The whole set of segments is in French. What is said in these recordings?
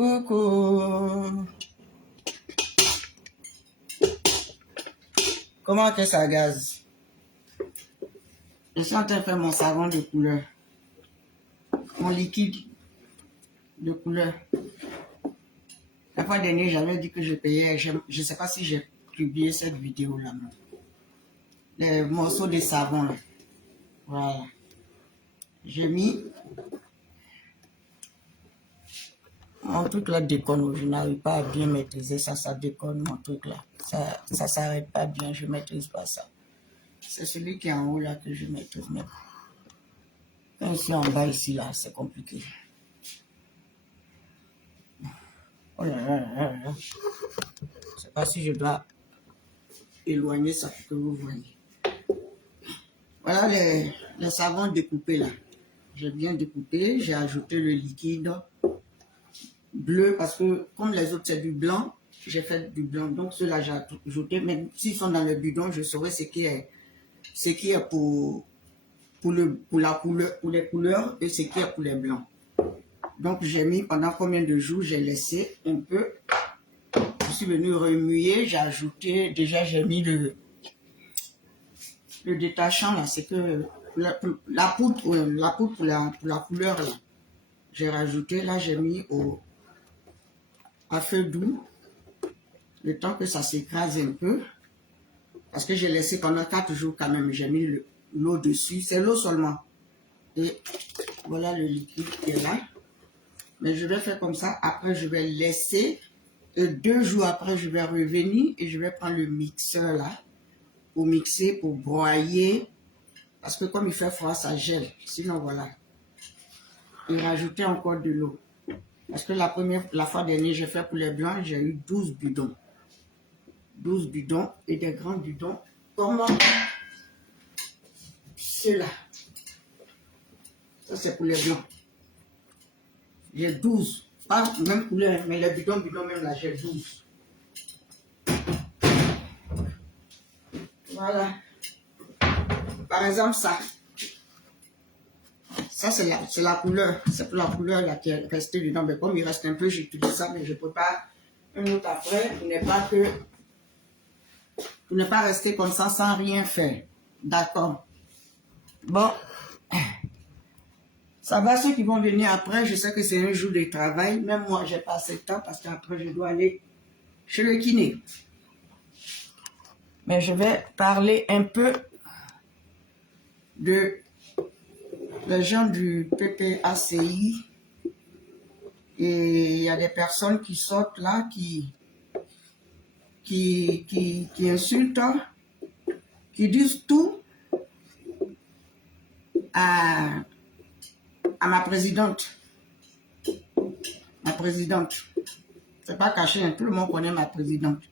Coucou. Comment que ça gaze? Je suis en train de faire mon savon de couleur. Mon liquide de couleur. La fois dernière, j'avais dit que je payais. Je ne sais pas si j'ai publié cette vidéo là. Les morceaux de savon là. Voilà. J'ai mis mon truc là déconne. Je n'arrive pas à bien maîtriser ça. Ça déconne mon truc là. Ça s'arrête pas bien. Je ne maîtrise pas ça. C'est celui qui est en haut là que je maîtrise même. Quand je suis en bas ici là, c'est compliqué. Oh là là là là. Je ne sais pas si je dois éloigner ça pour que vous voyez. Voilà les savons découpés là. J'ai bien découpé. J'ai ajouté le liquide bleu parce que comme les autres c'est du blanc, j'ai fait du blanc. Donc ceux-là j'ai ajouté. Même s'ils sont dans le bidon, je saurai ce qui est pour les couleurs et ce qui est pour les blancs. Donc j'ai mis pendant combien de jours, j'ai laissé un peu. Je suis venu remuer, j'ai ajouté, déjà j'ai mis le détachant là, c'est que la poudre pour la couleur là. J'ai rajouté, là j'ai mis à feu doux, le temps que ça s'écrase un peu. Parce que j'ai laissé pendant 4 jours quand même, j'ai mis l'eau dessus, c'est l'eau seulement. Et voilà le liquide qui est là. Mais je vais faire comme ça, après je vais laisser, et 2 jours après je vais revenir et je vais prendre le mixeur là, pour mixer, pour broyer, parce que comme il fait froid, ça gèle, sinon voilà. Et rajouter encore de l'eau. Parce que la fois dernière, j'ai fait pour les blancs, j'ai eu 12 bidons. 12 bidons et des grands bidons, comme ceux-là. Ça c'est pour les blancs. J'ai 12. Pas même couleur, mais les bidons même là, j'ai 12. Voilà. Par exemple, ça. Ça, c'est la couleur. C'est pour la couleur là, qui est restée dedans. Mais comme il reste un peu, j'utilise ça, mais je ne peux pas. Une autre après, pour ne pas rester comme ça sans rien faire. D'accord. Bon. Ça va, ceux qui vont venir après, je sais que c'est un jour de travail. Même moi, j'ai pas assez de temps parce qu'après, je dois aller chez le kiné. Mais je vais parler un peu de les gens du PPACI. Et il y a des personnes qui sortent là, qui insultent, qui disent tout à ma présidente. Ma présidente. C'est pas caché, hein, tout le monde connaît ma présidente.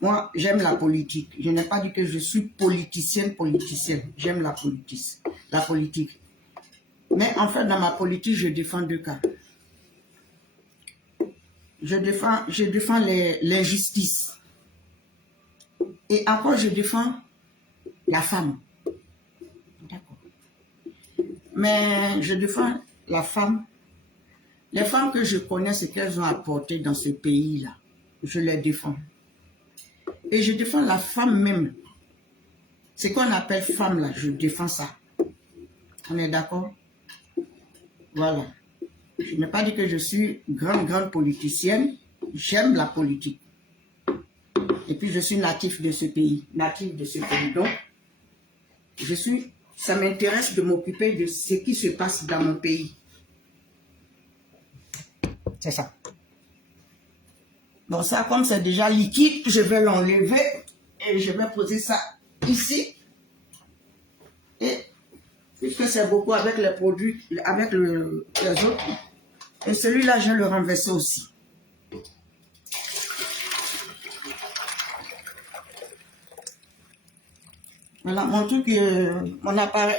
Moi, j'aime la politique. Je n'ai pas dit que je suis politicienne. J'aime la politique. Mais en fait, dans ma politique, je défends 2 cas. Je défends l'injustice. Et encore, je défends la femme. D'accord. Mais je défends la femme. Les femmes que je connais, ce qu'elles ont apporté dans ce pays-là, je les défends. Et je défends la femme même. Ce qu'on appelle femme, là, je défends ça. On est d'accord? Voilà. Je n'ai pas dit que je suis grande politicienne. J'aime la politique. Et puis, je suis natif de ce pays. Donc, ça m'intéresse de m'occuper de ce qui se passe dans mon pays. C'est ça. Bon, ça, comme c'est déjà liquide, je vais l'enlever et je vais poser ça ici. Et puisque c'est beaucoup avec les produits, avec les autres, et celui-là, je vais le renverser aussi. Voilà, mon truc, mon appareil,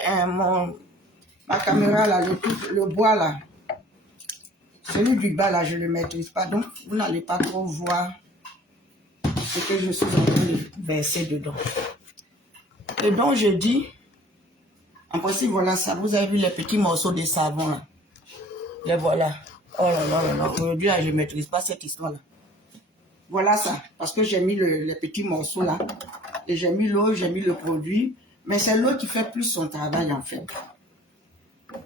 ma caméra là, le bois là, celui du bas là, je ne le maîtrise pas, donc vous n'allez pas trop voir ce que je suis en train de verser dedans. Et donc je dis, en principe, voilà ça, vous avez vu les petits morceaux de savon là, les voilà. Oh là là là là, aujourd'hui, je ne maîtrise pas cette histoire-là. Voilà ça, parce que j'ai mis les petits morceaux là, et j'ai mis l'eau, j'ai mis le produit, mais c'est l'eau qui fait plus son travail en fait.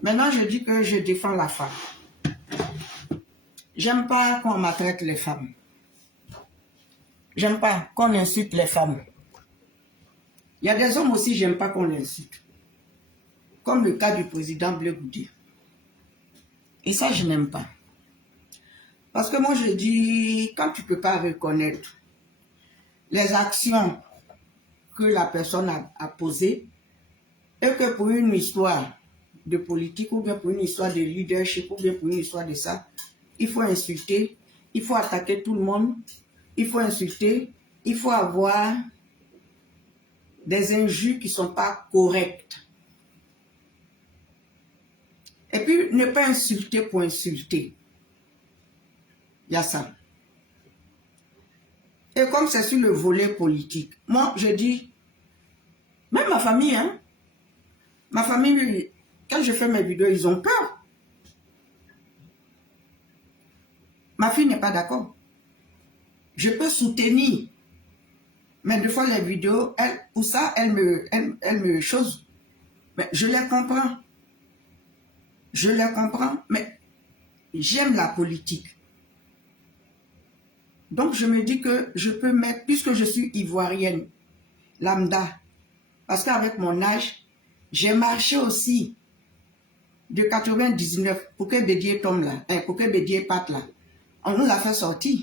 Maintenant, je dis que je défends la femme. J'aime pas qu'on maltraite les femmes. J'aime pas qu'on insulte les femmes. Il y a des hommes aussi, j'aime pas qu'on l'insulte. Comme le cas du président Blé Goudé. Et ça, je n'aime pas. Parce que moi, je dis, quand tu ne peux pas reconnaître les actions que la personne a posées, et que pour une histoire de politique, ou bien pour une histoire de leadership, ou bien pour une histoire de ça, il faut insulter, il faut attaquer tout le monde, il faut insulter, il faut avoir des injures qui ne sont pas correctes. Et puis, ne pas insulter pour insulter. Il y a ça. Et comme c'est sur le volet politique, moi, je dis, même ma famille, hein, ma famille, quand je fais mes vidéos, ils ont peur. Ma fille n'est pas d'accord. Je peux soutenir. Mais des fois, les vidéos, pour ça, elle me chose. Mais je les comprends. Je les comprends, mais j'aime la politique. Donc, je me dis que je peux mettre, puisque je suis ivoirienne, lambda, parce qu'avec mon âge, j'ai marché aussi de 99 pour que Bédier tombe là, pour que Bédier parte là. On nous l'a fait sortir.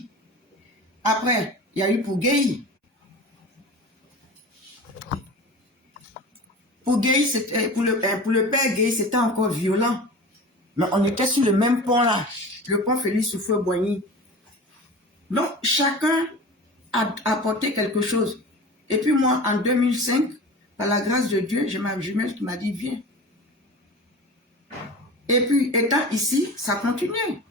Après, il y a eu Pougueï. Pour le père Gueye, c'était encore violent. Mais on était sur le même pont là, le pont Félix Houphouët-Boigny. Donc, chacun a apporté quelque chose. Et puis moi, en 2005, par la grâce de Dieu, j'ai ma jumelle qui m'a dit, viens. Et puis, étant ici, ça continuait.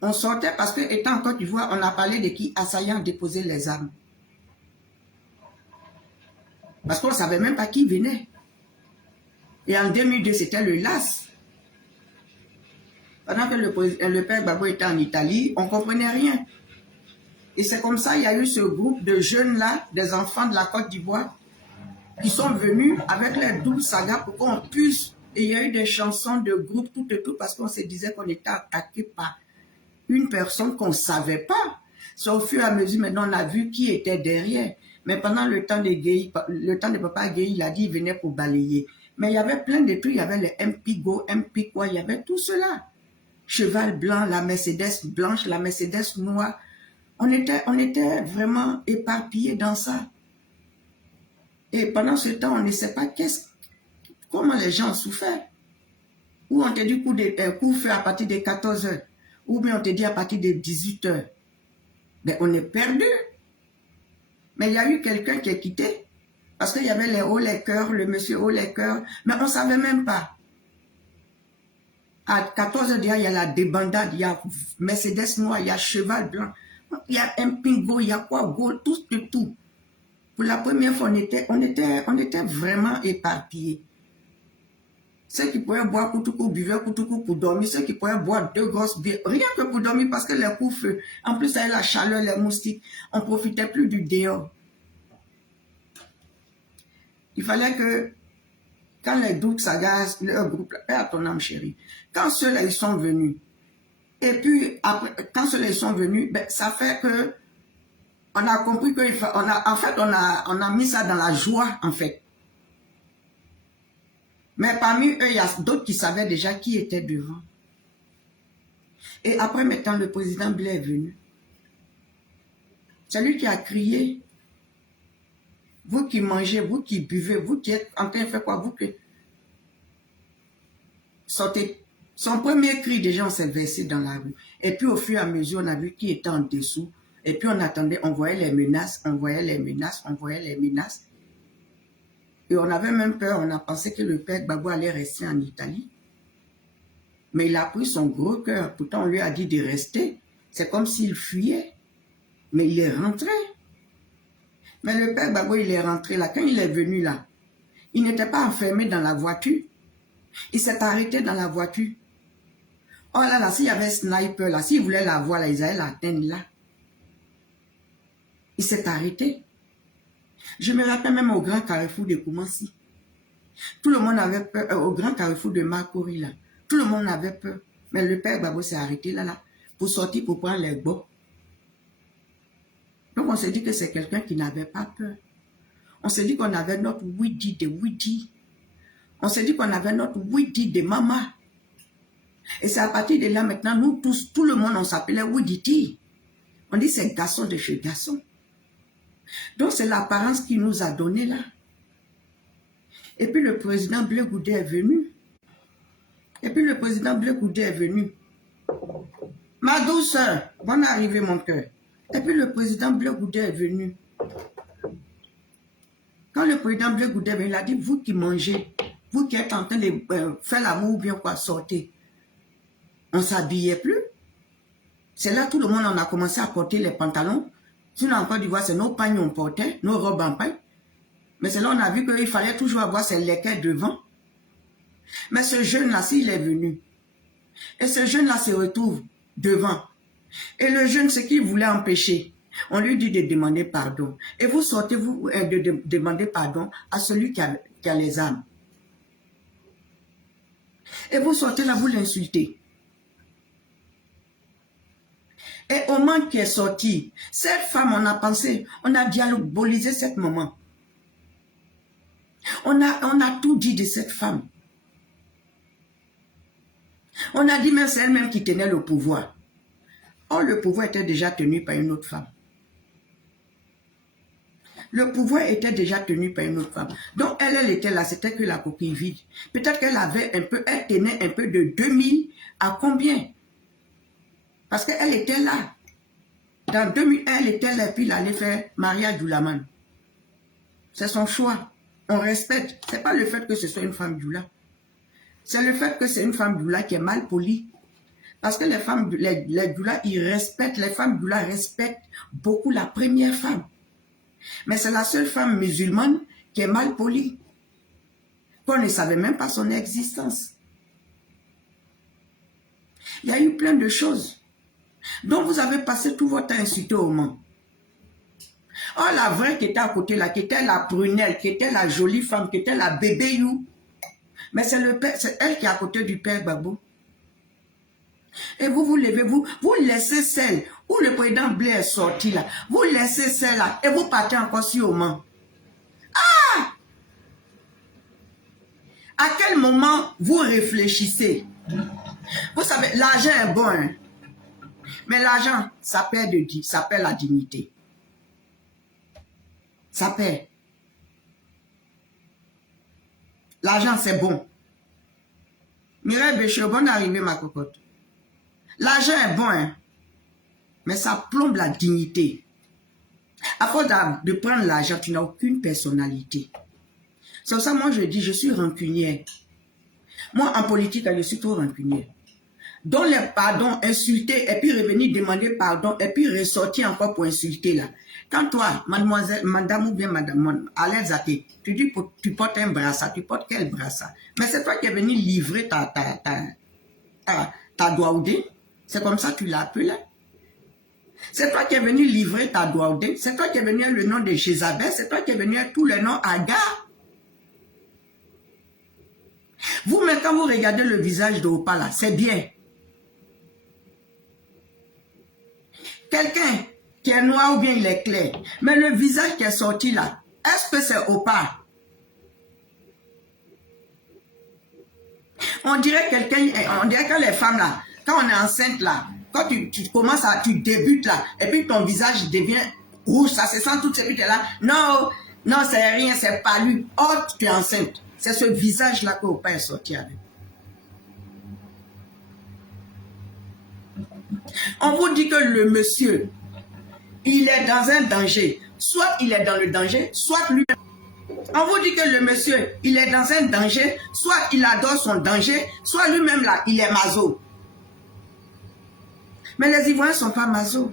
On sortait parce que, étant en Côte d'Ivoire, on a parlé de qui assaillants déposaient les armes. Parce qu'on ne savait même pas qui venait. Et en 2002, c'était le LAS. Pendant que le père Gbagbo était en Italie, on ne comprenait rien. Et c'est comme ça, il y a eu ce groupe de jeunes-là, des enfants de la Côte d'Ivoire, qui sont venus avec leur double saga pour qu'on puisse... Et il y a eu des chansons de groupe, tout et tout, parce qu'on se disait qu'on était attaqué par une personne qu'on ne savait pas. C'est au fur et à mesure, maintenant, on a vu qui était derrière. Mais pendant le temps de Papa Gueye, il a dit qu'il venait pour balayer. Mais il y avait plein de trucs, il y avait les MP Go, MP quoi, il y avait tout cela. Cheval blanc, la Mercedes blanche, la Mercedes noire. On était vraiment éparpillés dans ça. Et pendant ce temps, on ne sait pas comment les gens ont souffert. Ou on te dit coup fait à partir de 14 h. Ou bien on te dit à partir de 18 h. Mais on est perdu. Mais il y a eu quelqu'un qui est quitté. Parce qu'il y avait les hauts les cœurs, le monsieur haut les cœurs. Mais on ne savait même pas. À 14 h, il y a la débandade, il y a Mercedes noir, il y a cheval blanc, il y a un pingo, il y a quoi, gold, tout. Pour la première fois, on était vraiment éparpillés. Ceux qui pouvaient boire Koutoukou buvaient Koutoukou pour dormir. Ceux qui pouvaient boire 2 grosses bières, rien que pour dormir parce que les coups feu. En plus, avec la chaleur, les moustiques, on ne profitait plus du dehors. Il fallait que, quand les doutes s'agacent, leur groupe, paix à ton âme chérie, quand ceux-là, ils sont venus, et puis, après, quand ceux-là, ils sont venus, ben, ça fait que, on a compris on a mis ça dans la joie, en fait. Mais parmi eux, il y a d'autres qui savaient déjà qui était devant. Et après, maintenant, le président Blé est venu. C'est lui qui a crié. Vous qui mangez, vous qui buvez, vous qui êtes en train de faire quoi, vous qui sortez. Son premier cri, déjà, on s'est versé dans la rue. Et puis, au fur et à mesure, on a vu qui était en dessous. Et puis, on attendait, on voyait les menaces, on voyait les menaces. Et on avait même peur, on a pensé que le père Gbagbo allait rester en Italie. Mais il a pris son gros cœur. Pourtant, on lui a dit de rester. C'est comme s'il fuyait. Mais il est rentré. Mais le père Gbagbo, il est rentré là. Quand il est venu là, il n'était pas enfermé dans la voiture. Il s'est arrêté dans la voiture. Oh là là, s'il y avait un sniper là, s'il voulait la voir là, ils allaient l'atteindre là. Il s'est arrêté. Je me rappelle même au grand carrefour de Koumassi. Tout le monde avait peur, au grand carrefour de Makori là. Tout le monde avait peur. Mais le père Gbagbo s'est arrêté là, pour sortir, pour prendre les bottes. Donc on s'est dit que c'est quelqu'un qui n'avait pas peur. On s'est dit qu'on avait notre Widi de Widi. On s'est dit qu'on avait notre Widi de Mama. Et c'est à partir de là maintenant, nous tous, tout le monde, on s'appelait Widiti. On dit c'est garçon de chez garçon. Donc c'est l'apparence qu'il nous a donné là. Et puis le président Blé Goudé est venu. Ma douceur, bonne arrivée mon cœur. Et puis le président Blé Goudé est venu. Quand le président Blé Goudé est venu, il a dit, vous qui mangez, vous qui êtes en train de faire l'amour ou bien quoi, sortez. On ne s'habillait plus. C'est là tout le monde on a commencé à porter les pantalons. Sinon en Côte d'Ivoire, c'est nos pagnes on portait, nos robes en pagne. Mais c'est là on a vu qu'il fallait toujours avoir ses lequets devant. Mais ce jeune-là, s'il est venu, et ce jeune-là se retrouve devant, et le jeune, ce qu'il voulait empêcher, on lui dit de demander pardon. Et vous sortez, vous, de demander pardon à celui qui a les armes. Et vous sortez là, vous l'insultez. Et au moment qui est sorti, cette femme, on a pensé, on a diabolisé cette maman. On a tout dit de cette femme. On a dit même c'est elle-même qui tenait le pouvoir. Or, le pouvoir était déjà tenu par une autre femme. Le pouvoir était déjà tenu par une autre femme. Donc, elle était là, c'était que la coquille vide. Peut-être qu'elle avait un peu, elle tenait un peu de 2000 à combien? Parce qu'elle était là. Dans 2001, elle était là, puis elle allait faire Maria Doulaman. C'est son choix. On respecte. Ce n'est pas le fait que ce soit une femme Doula. C'est le fait que c'est une femme Doula qui est mal polie. Parce que les femmes, les Doula, ils respectent, les femmes Doula respectent beaucoup la première femme. Mais c'est la seule femme musulmane qui est mal polie. Qu'on ne savait même pas son existence. Il y a eu plein de choses. Donc vous avez passé tout votre temps insulté au monde. Oh, la vraie qui était à côté là, qui était la prunelle, qui était la jolie femme, qui était la bébé you. Mais c'est elle qui est à côté du père Gbagbo. Et vous vous levez, vous laissez celle où le président Blé est sorti là. Vous laissez celle là et vous partez encore sur au Mans. Ah! À quel moment vous réfléchissez? Vous savez, l'argent est bon, hein? Mais l'argent, ça perd la dignité. Ça perd. L'argent, c'est bon. Mireille Béchot, bonne arrivée, ma cocotte. L'argent est bon, hein? Mais ça plombe la dignité. À force de prendre l'argent, tu n'as aucune personnalité. C'est pour ça, moi, je dis, je suis rancunière. Moi, en politique, je suis trop rancunière. Donc les pardons, insulter, et puis revenir demander pardon, et puis ressortir encore pour insulter là. Quand toi, mademoiselle, madame ou bien madame, à l'aise à tu dis tu portes un brassard, tu portes quel brassard? Mais c'est toi qui es venu livrer ta douaoudé. C'est comme ça que tu l'as appelé. C'est toi qui es venu livrer ta douaoudé. C'est toi qui es venu le nom de Jézabel. C'est toi qui es venu tout le nom Agar. Vous, mais quand vous regardez le visage de Opa là, c'est bien. Quelqu'un qui est noir ou bien il est clair, mais le visage qui est sorti là, est-ce que c'est Opa? On dirait on dirait que les femmes là, quand on est enceinte là, quand tu commences tu débutes là, et puis ton visage devient rouge, ça se sent tout ce qui est là. Non, non, c'est rien, c'est pas lui. Oh, tu es enceinte. C'est ce visage là que Opa est sorti avec. On vous dit que le monsieur, il est dans un danger. Soit il est dans le danger, soit lui. On vous dit que le monsieur, il est dans un danger, soit il adore son danger, soit lui-même là, il est maso. Mais les Ivoiriens ne sont pas maso.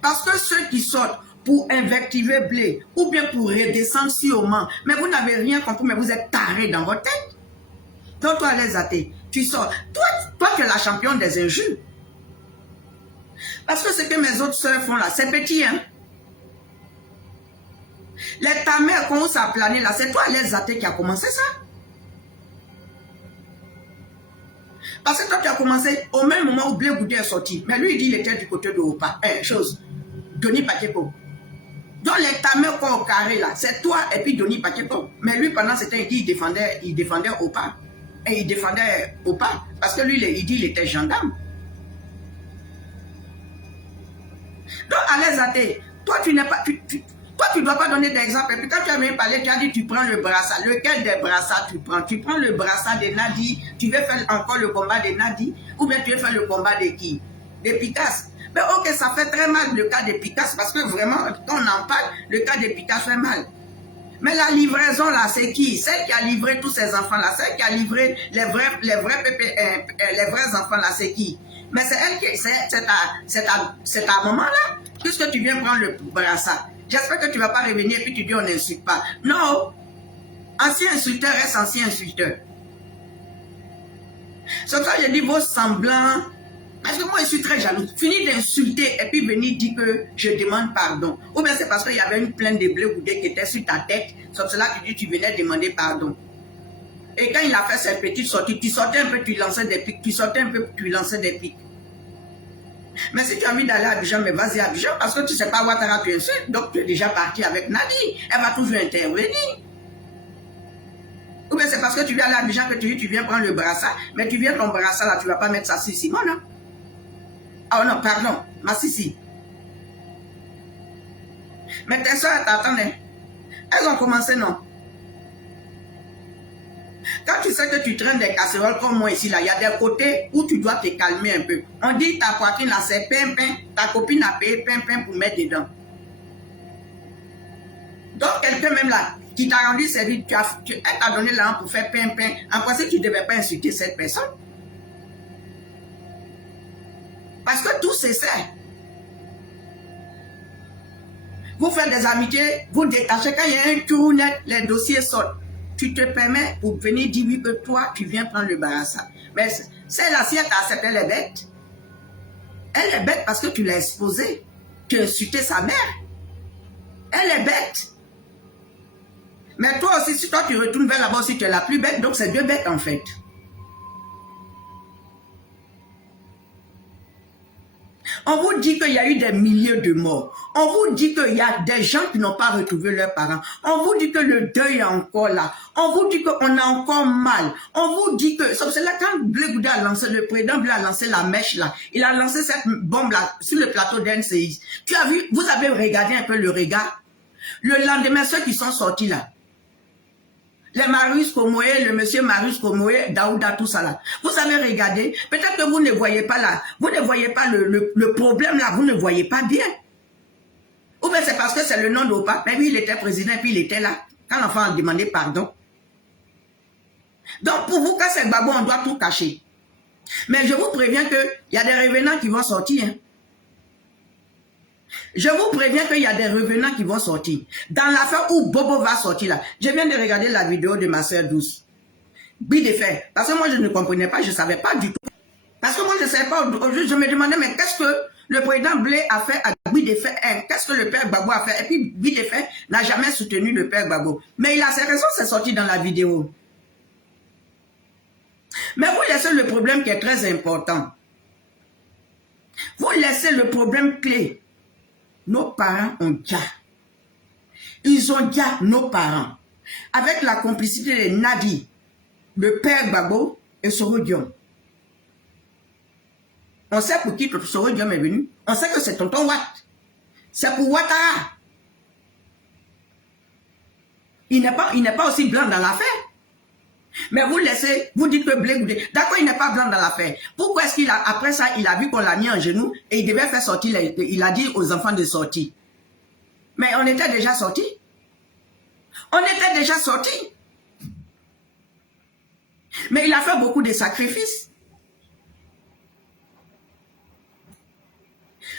Parce que ceux qui sortent, pour invectiver Blé, ou bien pour redescendre sur Mans. Mais vous n'avez rien compris, mais vous êtes taré dans votre tête. Donc toi, les athées, tu sors. Toi, tu es la championne des injures. Parce que ce que mes autres soeurs font là, c'est petit, hein. Les tamers commencent à planer là, c'est toi, les athées, qui a commencé ça. Parce que toi, tu as commencé au même moment où Blé Goudé est sorti. Mais lui, il dit qu'il était du côté de Opa. Denis Pacheco. Donc les tamers qu'on au carré là, c'est toi et puis Denis Pacheco. Mais lui, pendant ce temps, il défendait Opa. Et il défendait Opa. Parce que lui, il dit qu'il était gendarme. Donc, à les athées, toi, tu n'es pas... Toi, tu ne dois pas donner d'exemple. Et puis quand tu as même parlé, tu as dit tu prends le brassard. Lequel des brassards tu prends? Tu prends le brassard de Nadi, tu veux faire encore le combat de Nadi, ou bien tu veux faire le combat de qui? De Picasse. Mais ok, ça fait très mal le cas de Picasse, parce que vraiment, quand on en parle, le cas de Picasse fait mal. Mais la livraison là, c'est qui? Celle qui a livré tous ces enfants là, celle qui a livré les vrais enfants là, c'est qui? Mais c'est elle qui, c'est ta maman là, puisque tu viens prendre le brassard. J'espère que tu ne vas pas revenir et puis tu dis on n'insulte pas. Non, ancien insulteur reste ancien insulteur. C'est pour ça que je dis vos semblants. Parce que moi, je suis très jalouse. Fini d'insulter et puis venir dire que je demande pardon. Ou bien c'est parce qu'il y avait une plainte de Blé Goudé qui était sur ta tête. C'est cela que tu venais demander pardon. Et quand il a fait ses petites sorties, tu sortais un peu, tu lançais des pics. Tu sortais un peu, tu lançais des pics. Mais si tu as envie d'aller à Abidjan, mais vas-y à Abidjan, parce que tu ne sais pas Ouattara, tu insultes. Donc tu es déjà parti avec Nadi. Elle va toujours intervenir. Ou bien c'est parce que tu viens aller à Abidjan que tu viens prendre le brassard. Mais tu viens ton brassard là, tu ne vas pas mettre ça sur Simone. Hein? Oh non, pardon, ma Sissi. Mais tes soeurs t'attendaient. Elles ont commencé, non? Quand tu sais que tu traînes des casseroles comme moi ici, là, il y a des côtés où tu dois te calmer un peu. On dit ta poitrine là, c'est pimpin. Ta copine a payé pimpin pour mettre dedans. Donc, quelqu'un même là, qui t'a rendu service, elle t'a donné l'argent pour faire pimpin. En principe, tu ne devais pas insulter cette personne. Parce que tout c'est ça. Vous faites des amitiés, vous détachez. Quand il y a un trou net, les dossiers sortent. Tu te permets pour venir dire oui, que toi, tu viens prendre le brassard. Mais celle-là, si elle t'a accepté, elle est bête. Elle est bête parce que tu l'as exposée. Tu as insulté sa mère. Elle est bête. Mais toi aussi, si toi tu retournes vers là-bas aussi, tu es la plus bête. Donc c'est deux bêtes en fait. On vous dit qu'il y a eu des milliers de morts. On vous dit qu'il y a des gens qui n'ont pas retrouvé leurs parents. On vous dit que le deuil est encore là. On vous dit qu'on a encore mal. On vous dit que... C'est là quand Blé Goudé a lancé, le président Blé a lancé la mèche là. Il a lancé cette bombe là sur le plateau d'NCI. Tu as vu, vous avez regardé un peu le regard. Le lendemain, ceux qui sont sortis là. Les Marius Komoé, le monsieur Marius Komoé, Daouda, tout ça là. Vous avez regardé, peut-être que vous ne voyez pas là, vous ne voyez pas le problème là, vous ne voyez pas bien. Ou bien c'est parce que c'est le nom d'Opa, mais lui il était président et puis il était là, quand l'enfant a demandé pardon. Donc pour vous, quand c'est Gbagbo, on doit tout cacher. Mais je vous préviens qu'il y a des revenants qui vont sortir. Hein. Je vous préviens qu'il y a des revenants qui vont sortir. Dans l'affaire où Bobo va sortir là, je viens de regarder la vidéo de ma soeur douce. Bille de fer. Parce que moi je ne comprenais pas, je ne savais pas du tout. Parce que moi je ne savais pas, je me demandais mais qu'est-ce que le président Blé a fait à Bille de fer, qu'est-ce que le père Gbagbo a fait. Et puis Bille de fer n'a jamais soutenu le père Gbagbo. Mais il a ses raisons, c'est sorti dans la vidéo. Mais vous laissez le problème qui est très important. Vous laissez le problème clé. Nos parents ont déjà. Ils ont déjà nos parents. Avec la complicité de Nadi, le père Gbagbo et Soro Diom. On sait pour qui Soro Diom est venu. On sait que c'est tonton Watt. C'est pour Ouattara. Il n'est pas aussi blanc dans l'affaire. Mais vous laissez, vous dites que Blé Goudé. D'accord, il n'est pas blanc dans l'affaire. Pourquoi est-ce qu'il a, après ça, il a vu qu'on l'a mis en genou et il devait faire sortir, il a dit aux enfants de sortir. Mais on était déjà sortis. On était déjà sortis. Mais il a fait beaucoup de sacrifices.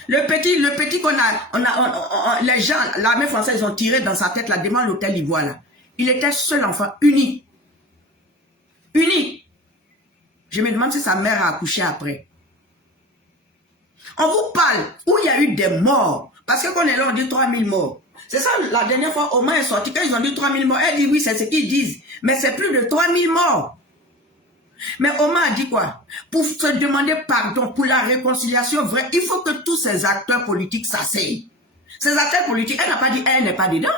Le petit qu'on les gens, l'armée française, ils ont tiré dans sa tête là, devant l'hôtel Ivoire là. Il était seul enfant, unique. Unique. Je me demande si sa mère a accouché après. On vous parle où il y a eu des morts. Parce que quand on est là, on dit 3000 morts. C'est ça, la dernière fois, Omar est sorti, quand ils ont dit 3000 morts, elle dit oui, c'est ce qu'ils disent. Mais c'est plus de 3000 morts. Mais Omar a dit quoi? Pour se demander pardon, pour la réconciliation vraie, il faut que tous ces acteurs politiques s'asseyent. Ces acteurs politiques, elle n'a pas dit, elle n'est pas dedans.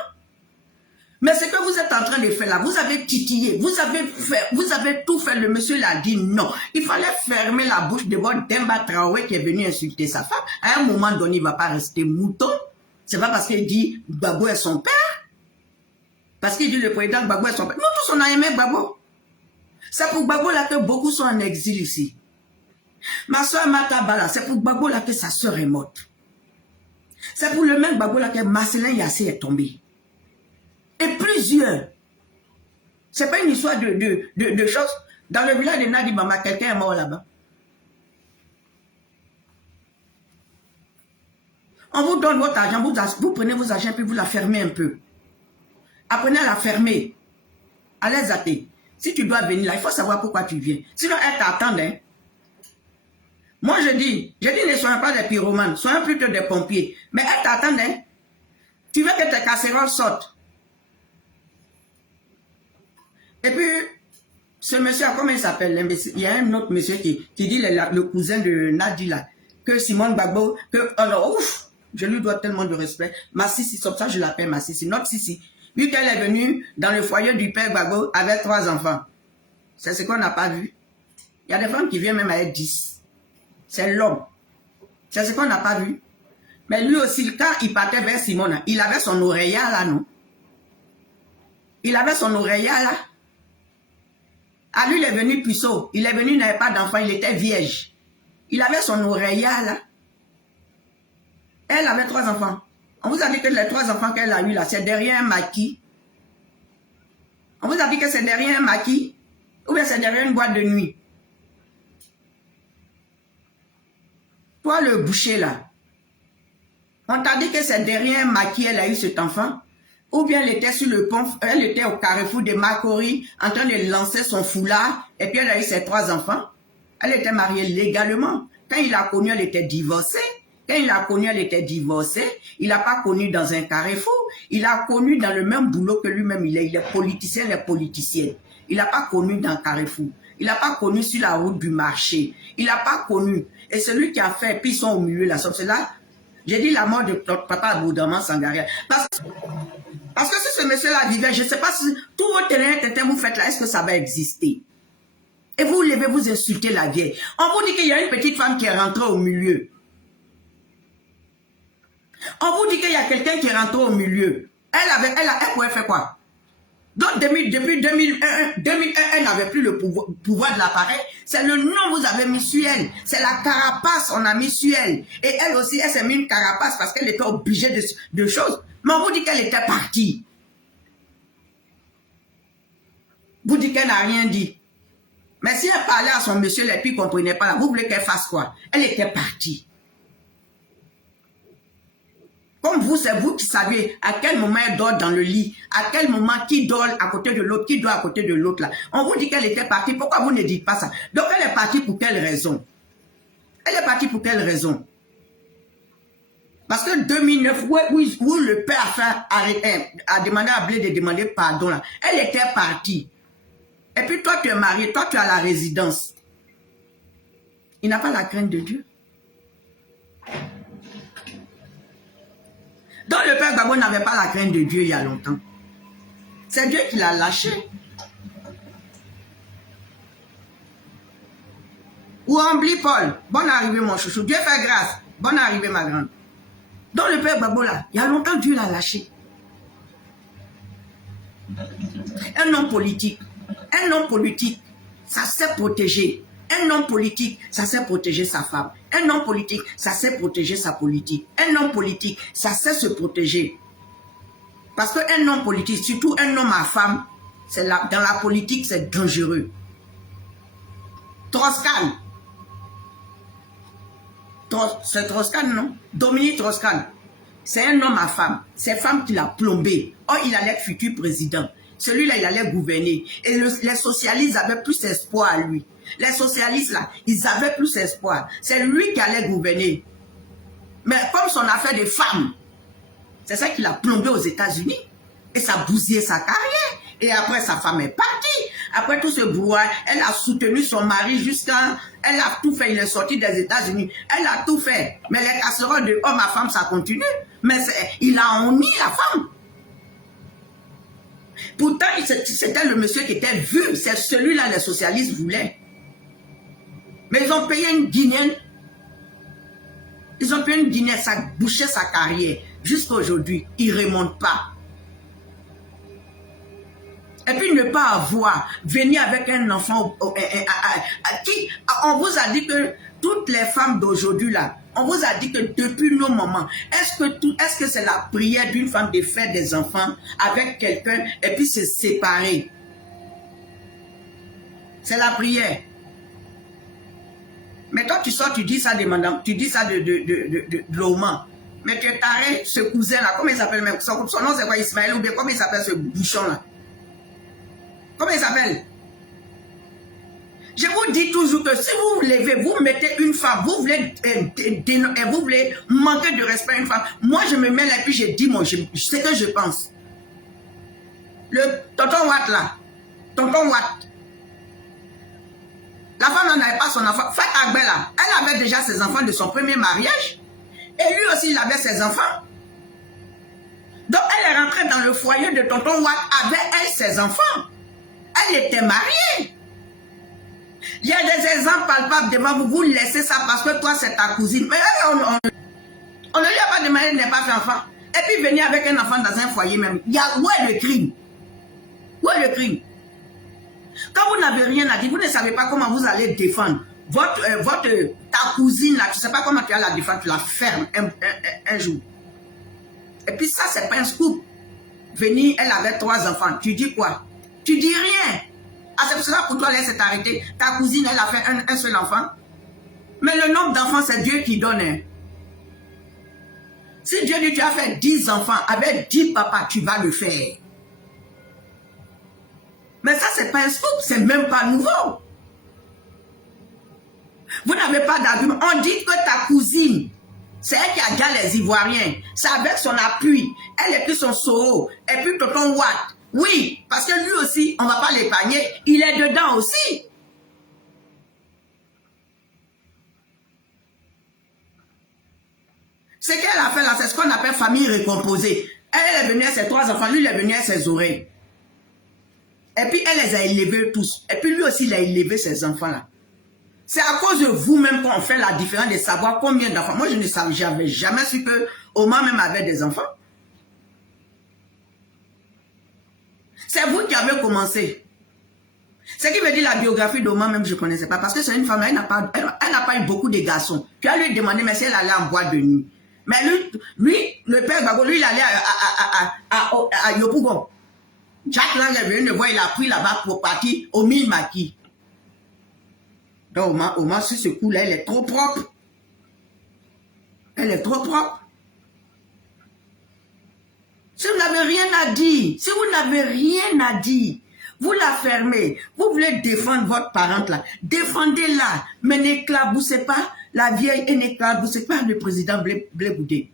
Mais ce que vous êtes en train de faire là, vous avez titillé, vous avez tout fait, le monsieur l'a dit non. Il fallait fermer la bouche de votre Demba Traoré qui est venu insulter sa femme. À un moment donné, il ne va pas rester mouton. C'est pas parce qu'il dit Gbagbo est son père. Parce qu'il dit le président Gbagbo est son père. Nous tous on a aimé Gbagbo. C'est pour Gbagbo là que beaucoup sont en exil ici. Ma soeur Mata Bala, c'est pour Gbagbo là que sa soeur est morte. C'est pour le même Gbagbo là que Marcelin Yassé est tombé. Et plusieurs. C'est pas une histoire de choses. Dans le village de Nadi Bama, quelqu'un est mort là-bas. On vous donne votre argent, vous prenez vos argent puis vous la fermez un peu. Apprenez à la fermer. Allez zapper. Si tu dois venir là, il faut savoir pourquoi tu viens. Sinon, elle t'attend. Hein. Moi, je dis, ne soyons pas des pyromanes, soyons plutôt des pompiers. Mais elle t'attend. Hein. Tu veux que tes casseroles sortent. Et puis, ce monsieur, comment il s'appelle? Il y a un autre monsieur qui dit le cousin de Nadi là, que Simone Gbagbo, que, alors, ouf, je lui dois tellement de respect. Ma Sissi, comme ça je l'appelle ma Sissi, notre Sissi. Vu qu'elle est venue dans le foyer du père Gbagbo avec 3 enfants. C'est ce qu'on n'a pas vu. Il y a des femmes qui viennent même avec 10. C'est l'homme. C'est ce qu'on n'a pas vu. Mais lui aussi, quand il partait vers Simone, il avait son oreillard là, non? Il avait son oreillard là. À lui, il est venu puceau. Il est venu, il n'avait pas d'enfant, il était vierge. Il avait son oreillard là. Elle avait 3 enfants. On vous a dit que les 3 enfants qu'elle a eu là, c'est derrière un maquis. On vous a dit que c'est derrière un maquis. Ou bien c'est derrière une boîte de nuit. Toi, le boucher là. On t'a dit que c'est derrière un maquis elle a eu cet enfant. Ou bien elle était sur le pont, elle était au carrefour de Makori en train de lancer son foulard et puis elle a eu ses 3 enfants. Elle était mariée légalement. Quand il l'a connue, elle était divorcée. Quand il l'a connue, elle était divorcée. Il l'a pas connue dans un carrefour. Il l'a connue dans le même boulot que lui-même. Il est politicien, elle est politicienne. Il l'a pas connue dans carrefour. Il l'a pas connue sur la route du marché. Il l'a pas connue. Et celui qui a fait, puis ils sont au milieu là. Sauf cela, j'ai dit la mort de papa Aboudaman Sangaré. Parce que si ce monsieur-là vivait, je ne sais pas si tout votre terrain que vous faites là, est-ce que ça va exister? Et vous levez, vous insultez la vieille. On vous dit qu'il y a une petite femme qui est rentrée au milieu. On vous dit qu'il y a quelqu'un qui est rentré au milieu. Elle pouvait faire quoi? Donc depuis 2001, elle n'avait plus le pouvoir de l'appareil. C'est le nom que vous avez mis sur elle. C'est la carapace on a mis sur elle. Et elle aussi, elle s'est mis une carapace parce qu'elle était obligée de choses. Mais on vous dit qu'elle était partie. Vous dites qu'elle n'a rien dit. Mais si elle parlait à son monsieur et puis ne comprenait pas, vous voulez qu'elle fasse quoi? Elle était partie. Comme vous, c'est vous qui savez à quel moment elle dort dans le lit, à quel moment qui dort à côté de l'autre, qui dort à côté de l'autre là. On vous dit qu'elle était partie. Pourquoi vous ne dites pas ça? Donc elle est partie pour quelle raison? Elle est partie pour quelle raison? Parce que 2009, où le père a demandé à Blé de demander pardon là, elle était partie. Et puis toi tu es marié, toi tu as la résidence. Il n'a pas la crainte de Dieu. Donc le père Gbagbo n'avait pas la crainte de Dieu il y a longtemps. C'est Dieu qui l'a lâché. Ou Ambly Paul, bonne arrivée mon chouchou. Dieu fait grâce, bonne arrivée ma grande. Donc le père Gbagbo là, il y a longtemps Dieu l'a lâché. Un homme politique, ça sait protéger. Un homme politique, ça sait protéger sa femme. Un homme politique, ça sait protéger sa politique. Un homme politique, ça sait se protéger. Parce qu'un homme politique, surtout un homme à femme, dans la politique, c'est dangereux. Troscan. C'est Strauss-Kahn, non? Dominique Strauss-Kahn. C'est un homme à femme. C'est femme qui l'a plombé. Oh, il allait être futur président. Celui-là, il allait gouverner. Et les socialistes avaient plus espoir à lui. Les socialistes, là, ils avaient plus espoir. C'est lui qui allait gouverner. Mais comme son affaire de femme, c'est ça qu'il a plombé aux États-Unis. Et ça a bousillé sa carrière. Et après, sa femme est partie. Après tout ce brouhaha, elle a soutenu son mari jusqu'à... Elle a tout fait. Il est sorti des États-Unis. Elle a tout fait. Mais les casseroles de homme à femme, ça continue. Mais il a honni la femme. Pourtant, c'était le monsieur qui était vu. C'est celui-là, les socialistes voulaient. Mais ils ont payé une Guinéenne. Ils ont payé une Guinéenne. Ça a bouché sa carrière. Jusqu'à aujourd'hui, il ne remonte pas. Et puis ne pas avoir, venir avec un enfant qui, on vous a dit que toutes les femmes d'aujourd'hui là, on vous a dit que depuis nos moments, est-ce que c'est la prière d'une femme de faire des enfants avec quelqu'un et puis se séparer? C'est la prière. Mais toi tu sors, tu dis ça de madame, tu dis ça de l'Oman. Mais tu es taré, ce cousin là, comment il s'appelle même? Son nom c'est quoi, Ismaël, ou bien comment il s'appelle ce bouchon là? Comment il s'appelle? Je vous dis toujours que si vous vous levez, vous mettez une femme, vous voulez manquer de respect à une femme. Moi, je me mets là et puis je dis ce que je pense. Le tonton Watt là, tonton Watt. La femme n'avait pas son enfant. Fat Agbe là, elle avait déjà ses enfants de son premier mariage. Et lui aussi, il avait ses enfants. Donc, elle est rentrée dans le foyer de tonton Watt avec elle, ses enfants. Elle était mariée. Il y a des exemples palpables devant vous. Vous laissez ça parce que toi, c'est ta cousine. Mais on ne lui a pas demandé de ne pas faire enfant. Et puis venir avec un enfant dans un foyer même. Où est le crime? Où est le crime? Quand vous n'avez rien à dire, vous ne savez pas comment vous allez défendre ta cousine, là, tu ne sais pas comment tu vas la défendre, tu la fermes un jour. Et puis ça, c'est pas un scoop. Venir, elle avait 3 enfants. Tu dis quoi? Tu dis rien. Ah, c'est pour cela pour toi, elle s'est arrêtée. Ta cousine, elle a fait un seul enfant. Mais le nombre d'enfants, c'est Dieu qui donne. Hein. Si Dieu dit tu as fait 10 enfants avec 10 papas, tu vas le faire. Mais ça, c'est pas un scoop, c'est même pas nouveau. Vous n'avez pas d'argument. On dit que ta cousine, c'est elle qui a gagné les Ivoiriens. C'est avec son appui. Elle et puis son Soro. Et puis tonton Watt. Oui, parce que lui aussi, on ne va pas l'épargner. Il est dedans aussi. Ce qu'elle a fait là, c'est ce qu'on appelle famille recomposée. Elle est venue à ses 3 enfants, lui il est venu à ses oreilles. Et puis elle les a élevés tous. Et puis lui aussi il a élevé ses enfants là. C'est à cause de vous-même qu'on fait la différence de savoir combien d'enfants. Moi je ne savais, j'avais jamais su que Omar même avait des enfants. C'est vous qui avez commencé. Ce qui veut dire la biographie d'Omar même je ne connaissais pas. Parce que c'est une femme, elle n'a pas eu beaucoup de garçons. Tu as lui demandé, mais si elle allait en boîte de nuit. Mais lui, le père Gbagbo, lui, il allait à Yopougon. Jack Lang est venu le voir, il a pris là-bas pour partir au mille maquis. Donc Omar, sur ce coup-là, elle est trop propre. Elle est trop propre. Si vous n'avez rien à dire, si vous n'avez rien à dire, vous la fermez. Vous voulez défendre votre parente là. Défendez-la. Mais n'éclaboussez pas la vieille et n'éclaboussez pas le président Blé Goudé.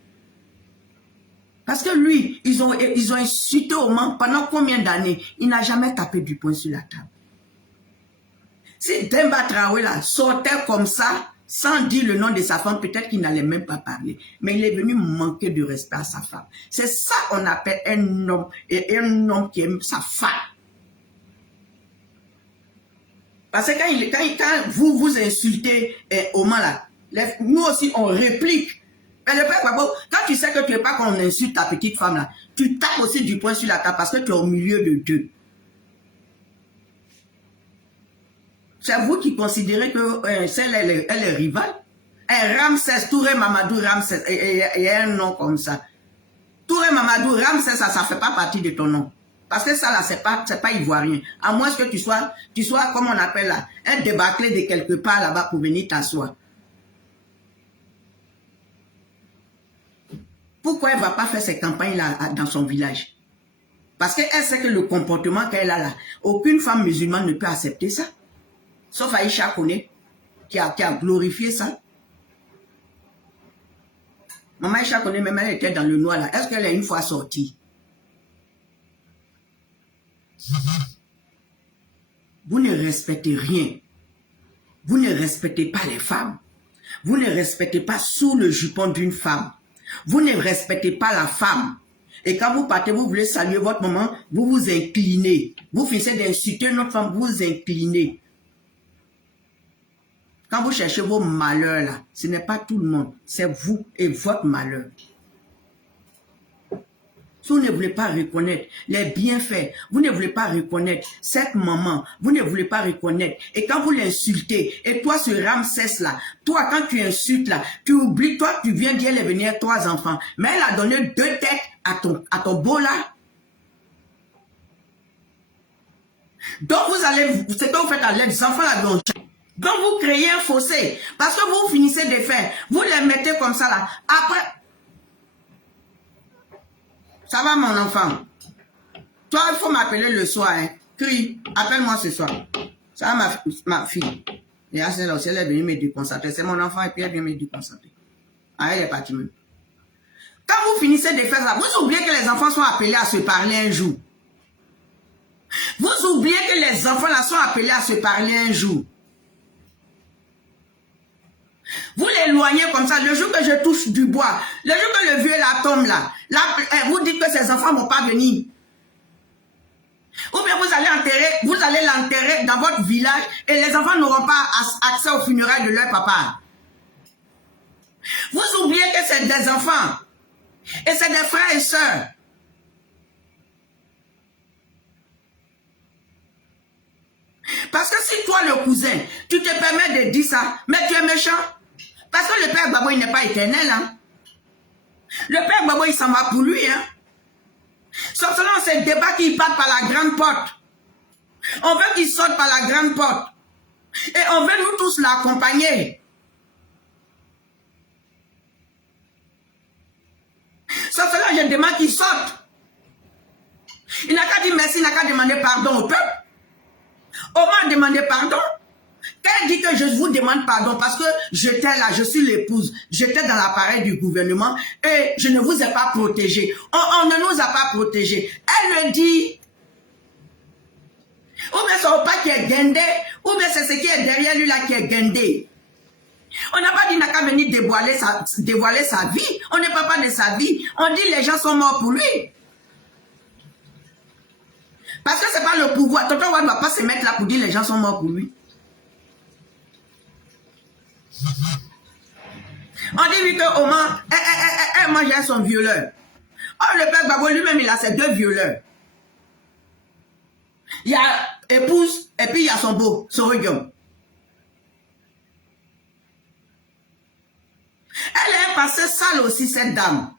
Parce que lui, ils ont insulté Omar pendant combien d'années? Il n'a jamais tapé du poing sur la table. Si Demba Traoré là sortait comme ça, sans dire le nom de sa femme, peut-être qu'il n'allait même pas parler. Mais il est venu manquer de respect à sa femme. C'est ça qu'on appelle un homme qui aime sa femme. Parce que quand vous insultez Omar là, nous aussi on réplique. Mais le père Gbagbo, quand tu sais que tu n'es pas qu'on insulte ta petite femme là, tu tapes aussi du poing sur la table parce que tu es au milieu de deux. C'est vous qui considérez que celle elle est rivale. Ramsès, Touré Mamadou Ramsès, il y a un nom comme ça. Touré Mamadou Ramsès, ça ne fait pas partie de ton nom. Parce que ça là, c'est pas ivoirien. À moins que tu sois comme on appelle là, un débâclé de quelque part là-bas pour venir t'asseoir. pourquoi elle ne va pas faire ces campagnes-là dans son village? Parce qu'elle sait que le comportement qu'elle a là, aucune femme musulmane ne peut accepter ça. Sauf Aïcha Koné, qui a glorifié ça. Maman Aïcha Koné, même elle était dans le noir là. Est-ce qu'elle est une fois sortie? Vous ne respectez rien. Vous ne respectez pas les femmes. Vous ne respectez pas sous le jupon d'une femme. Vous ne respectez pas la femme. Et quand vous partez, vous voulez saluer votre maman, vous vous inclinez. Vous finissez d'insulter notre femme, vous vous inclinez. Quand vous cherchez vos malheurs là, ce n'est pas tout le monde, c'est vous et votre malheur. Si vous ne voulez pas reconnaître les bienfaits, vous ne voulez pas reconnaître cette maman, vous ne voulez pas reconnaître. Et quand vous l'insultez, et toi ce Ramsès là, toi quand tu insultes là, tu oublies, toi tu viens dire les venir 3 enfants, mais elle a donné 2 têtes à ton beau là. Donc vous allez, c'est que vous faites à l'aide des enfants là, donc vous créez un fossé, parce que vous finissez de faire, vous les mettez comme ça là, après... Ça va mon enfant? Toi, il faut m'appeler le soir. Hein. Crie, appelle-moi ce soir. Ça va ma fille. Et là, c'est là aussi, elle est venue me déconcentrer. C'est mon enfant et puis elle vient me déconcentrer. Ah, elle est partie même. Quand vous finissez de faire ça, vous oubliez que les enfants sont appelés à se parler un jour. Vous oubliez que les enfants là sont appelés à se parler un jour. Vous l'éloignez comme ça, le jour que je touche du bois, le jour que le vieux là tombe là, vous dites que ces enfants ne vont pas venir. Ou bien vous allez l'enterrer dans votre village et les enfants n'auront pas accès aux funérailles de leur papa. Vous oubliez que c'est des enfants et c'est des frères et sœurs. Parce que si toi le cousin, tu te permets de dire ça, mais tu es méchant. Parce que le père Gbagbo, il n'est pas éternel. Hein? Le père Gbagbo, il s'en va pour lui. Hein? Sauf selon ces débats qui partent par la grande porte. On veut qu'il sorte par la grande porte. Et on veut nous tous l'accompagner. Sauf cela, je demande qu'il sorte. Il n'a qu'à dire merci, il n'a qu'à demander pardon au peuple. On m'a demandé pardon. Elle dit que je vous demande pardon parce que j'étais là, je suis l'épouse, j'étais dans l'appareil du gouvernement et je ne vous ai pas protégé. On ne nous a pas protégé. Elle le dit. Ou bien son papa qui est guindé, ou bien c'est ce qui est derrière lui là qui est guindé. On n'a pas dit n'a qu'à venir dévoiler sa vie. On ne parle pas de sa vie. On dit les gens sont morts pour lui. Parce que c'est pas le pouvoir. Tonton Wade ne va pas se mettre là pour dire les gens sont morts pour lui. On dit lui que Oman, elle mangeait son violeur. Oh, le père Gbagbo lui-même, il a ses 2 violeurs. Il y a épouse et puis il y a son beau, son region. Elle est passée sale aussi, cette dame.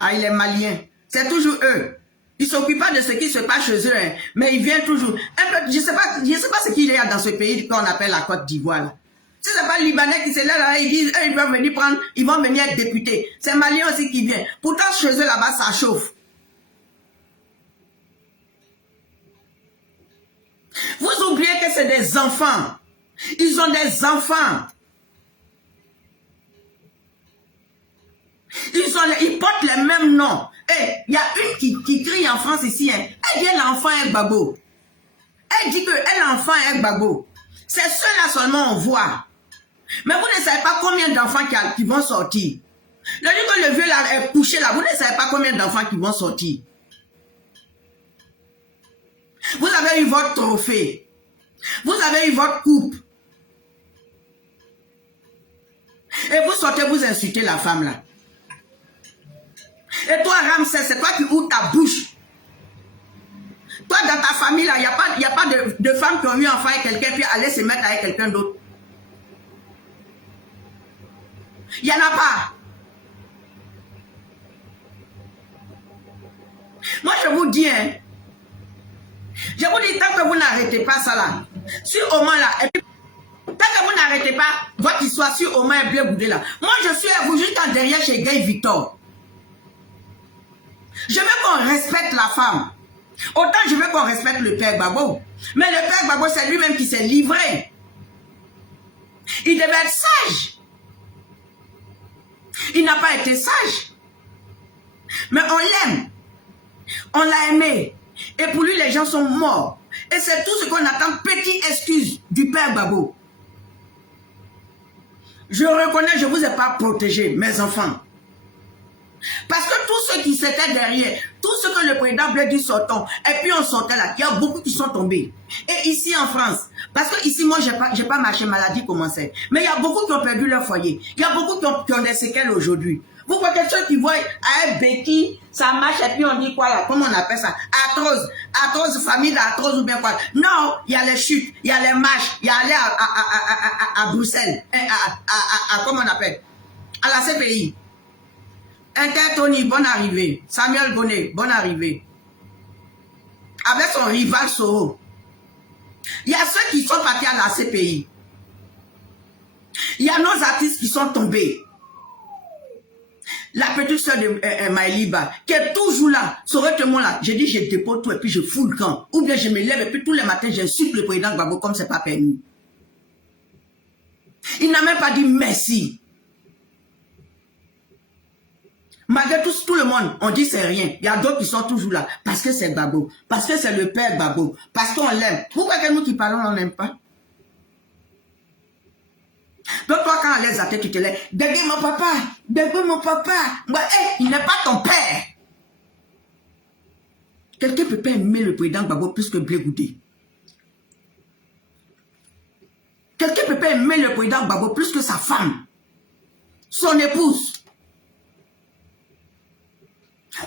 Ah, il est malien. C'est toujours eux. Ils ne s'occupent pas de ce qui se passe chez eux, hein, mais ils viennent toujours. Je ne sais pas ce qu'il y a dans ce pays qu'on appelle la Côte d'Ivoire. Si ce n'est pas le Libanais qui se lève là, ils disent, eux, ils vont venir prendre, ils vont venir être députés. C'est Malien aussi qui vient. Pourtant, chez eux là-bas, ça chauffe. Vous oubliez que c'est des enfants. Ils ont des enfants. Ils portent les mêmes noms. Et il y a une qui crie en France ici. Hein. Elle dit l'enfant est Gbagbo. Elle dit que l'enfant est Gbagbo. C'est ceux-là seulement on voit. Mais vous ne savez pas combien d'enfants qui vont sortir. Le jour que le vieux là est couché là, vous ne savez pas combien d'enfants qui vont sortir. Vous avez eu votre trophée. Vous avez eu votre coupe. Et vous sortez, vous insultez la femme là. Et toi, Ramsès, c'est toi qui ouvres ta bouche. Toi, dans ta famille, là, il n'y a pas de femmes qui ont eu enfant avec quelqu'un puis aller se mettre avec quelqu'un d'autre. Il n'y en a pas. Moi, je vous dis, hein, je vous dis, tant que vous n'arrêtez pas ça là, si au moins là, et puis, tant Tant que vous n'arrêtez pas votre histoire sur Omar Blé Goudé là, moi je suis à vous jusqu'en derrière chez Gay Victor. Je veux qu'on respecte la femme. Autant je veux qu'on respecte le père Gbagbo. Mais le père Gbagbo, c'est lui-même qui s'est livré. Il devait être sage. Il n'a pas été sage. Mais on l'aime. On l'a aimé. Et pour lui, les gens sont morts. Et c'est tout ce qu'on attend. Petite excuse du père Gbagbo. Je reconnais, je ne vous ai pas protégé, mes enfants. Parce que tous ceux qui s'étaient derrière, tout ce que le président Blé dit sortons, et puis on sortait là, il y a beaucoup qui sont tombés. Et ici en France, parce que ici moi j'ai pas marché maladie commencé, mais il y a beaucoup qui ont perdu leur foyer, il y a beaucoup qui ont des séquelles aujourd'hui. Vous voyez ceux qui voient un béquille, ça marche et puis on dit quoi là, comment on appelle ça, arthrose, famille d'arthrose ou bien quoi. Non, il y a les chutes, il y a les marches, il y a aller à Bruxelles, comment on appelle, à la CPI. Inter Tony, bonne arrivée. Samuel Bonnet, bonne arrivée. Avec son rival Soro. Il y a ceux qui sont partis à la CPI. Il y a nos artistes qui sont tombés. La petite soeur de Maëliba, qui est toujours là, saurait que moi là, j'ai dit je dépose tout et puis je fous le camp. Ou bien je me lève et puis tous les matins j'insulte le président Gbagbo comme c'est pas permis. Il n'a même pas dit merci. Malgré tout le monde, on dit c'est rien. Il y a d'autres qui sont toujours là. Parce que c'est Gbagbo. Parce que c'est le père Gbagbo. Parce qu'on l'aime. Pourquoi que nous qui parlons, on n'aime pas? Donc toi, quand on les attaque, tu te lèves. Bébé mon papa. Bébé mon papa. Ouais, hey, il n'est pas ton père. Quelqu'un peut pas aimer le président Gbagbo plus que Blé Goudé. Quelqu'un peut pas aimer le président Gbagbo plus que sa femme. Son épouse.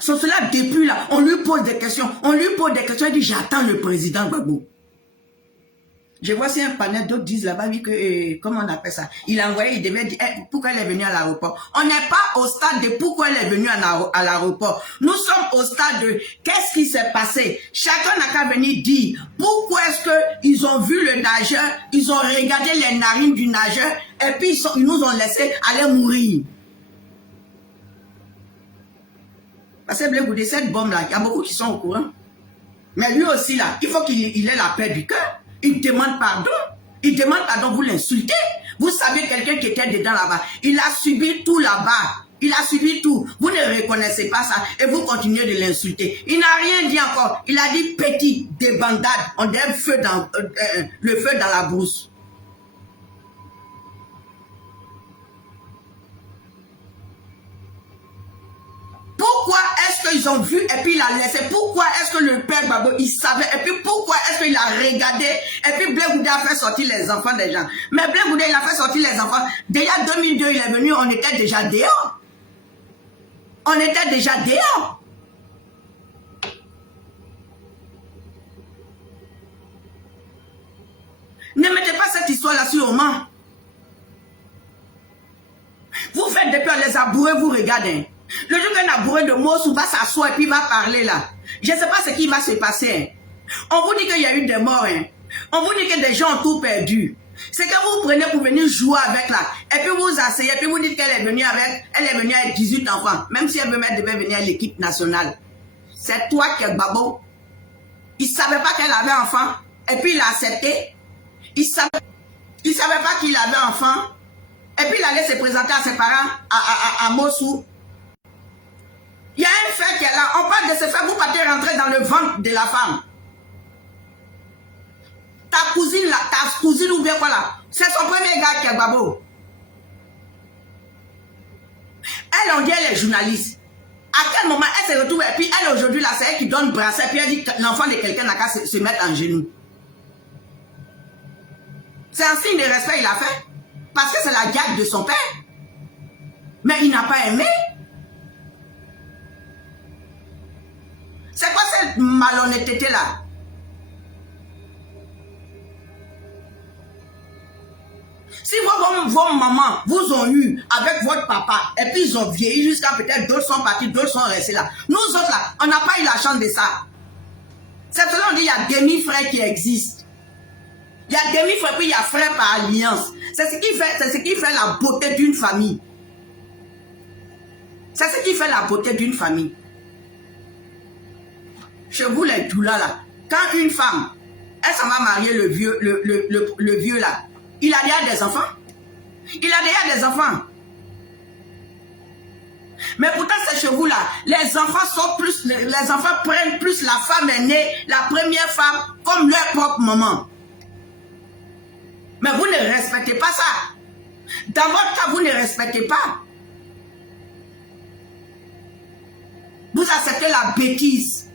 Sur cela, depuis là, on lui pose des questions. On lui pose des questions. Il dit, j'attends le président Gbagbo. Je vois si un panel d'autres disent là-bas, oui, que, comment on appelle ça? Il a envoyé, il devait dire, pourquoi elle est venue à l'aéroport? On n'est pas au stade de pourquoi elle est venue à l'aéroport. Nous sommes au stade de qu'est-ce qui s'est passé? Chacun n'a qu'à venir dire, pourquoi est-ce qu'ils ont vu le nageur, ils ont regardé les narines du nageur, et puis ils nous ont laissé aller mourir. Parce que Blé Goudé, cette bombe-là, il y a beaucoup qui sont au courant. Mais lui aussi, là, il faut qu'il ait la paix du cœur. Il demande pardon. Il demande pardon, vous l'insultez. Vous savez quelqu'un qui était dedans là-bas. Il a subi tout là-bas. Il a subi tout. Vous ne reconnaissez pas ça et vous continuez de l'insulter. Il n'a rien dit encore. Il a dit petit, débandade. On dirait le feu dans la brousse. Pourquoi est-ce qu'ils ont vu et puis il a laissé? Pourquoi est-ce que le père Gbagbo, il savait? Et puis pourquoi est-ce qu'il a regardé? Et puis Blé Goudé a fait sortir les enfants des gens. Mais Blé Goudé, il a fait sortir les enfants. Déjà 2002, il est venu, on était déjà dehors. On était déjà dehors. Ne mettez pas cette histoire-là sur Oman. Vous faites depuis les abourés, vous regardez. Le jour qu'un abouré de Mossou va s'asseoir et puis va parler là. Je ne sais pas ce qui va se passer. On vous dit qu'il y a eu des morts. On vous dit que des gens ont tout perdu. C'est que vous prenez pour venir jouer avec là. Et puis vous asseyez, et puis vous dites qu'elle est venue avec 18 enfants. Même si elle devait venir à l'équipe nationale. C'est toi qui es Gbagbo. Il ne savait pas qu'elle avait enfant. Et puis il a accepté. Il savait pas qu'il avait enfant. Et puis il allait se présenter à ses parents à Mossou. Il y a un fait qui est là. On parle de ce fait, vous partez rentrer dans le ventre de la femme. Ta cousine ou bien quoi là, c'est son premier gars qui est Gbagbo. Elle, on dit, elle est journaliste. À quel moment elle se retrouve et puis elle aujourd'hui là, c'est elle qui donne brasser et puis elle dit que l'enfant de quelqu'un n'a qu'à se mettre en genoux. C'est un signe de respect il a fait. Parce que c'est la gag de son père. Mais il n'a pas aimé. C'est quoi cette malhonnêteté là? Si vos mamans vous ont eu avec votre papa et puis ils ont vieilli jusqu'à peut-être d'autres sont partis, d'autres sont restés là. Nous autres là, on n'a pas eu la chance de ça. C'est cela on dit il y a demi-frères qui existent. Il y a demi-frère, puis il y a frère par alliance. C'est ce qui fait la beauté d'une famille. C'est ce qui fait la beauté d'une famille. Chez vous, les doulas là, quand une femme, elle s'en va marier le vieux là, il a déjà des enfants. Il a déjà des enfants. Mais pourtant, c'est chez vous là, les enfants prennent plus la femme aînée, la première femme, comme leur propre maman. Mais vous ne respectez pas ça. Dans votre cas, vous ne respectez pas. Vous acceptez la bêtise.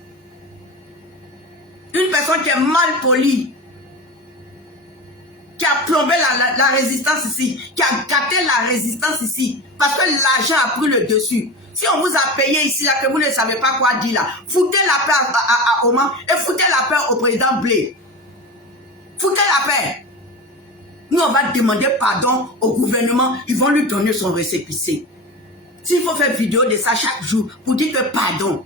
Une personne qui est mal polie, qui a plombé la résistance ici, qui a gâté la résistance ici, parce que l'argent a pris le dessus. Si on vous a payé ici, là, que vous ne savez pas quoi dire là, foutez la paix à Oman et foutez la paix au président Blé. Foutez la paix. Nous, on va demander pardon au gouvernement, ils vont lui donner son récépissé. S'il faut faire vidéo de ça chaque jour pour dire que pardon.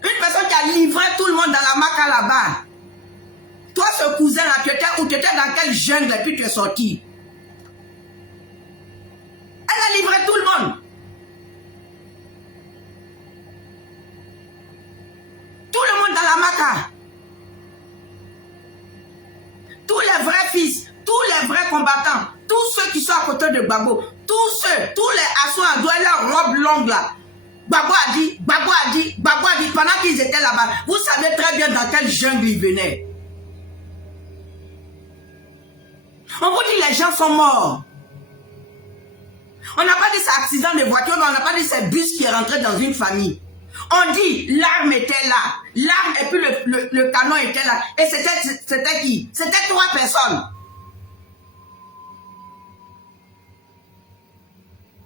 Une personne qui a livré tout le monde dans la maca là-bas. Toi, ce cousin-là, tu étais dans quelle jungle et puis tu es sorti? Elle a livré tout le monde. Tout le monde dans la maca. Tous les vrais fils, tous les vrais combattants, tous ceux qui sont à côté de Gbagbo, tous les assois à leur robe longue là. Gbagbo a dit, pendant qu'ils étaient là-bas, vous savez très bien dans quelle jungle ils venaient. On vous dit les gens sont morts. On n'a pas dit c'est accident de voiture, on n'a pas dit c'est bus qui est rentré dans une famille. On dit l'arme était là, l'arme et puis le canon était là. Et c'était qui? C'était 3 personnes.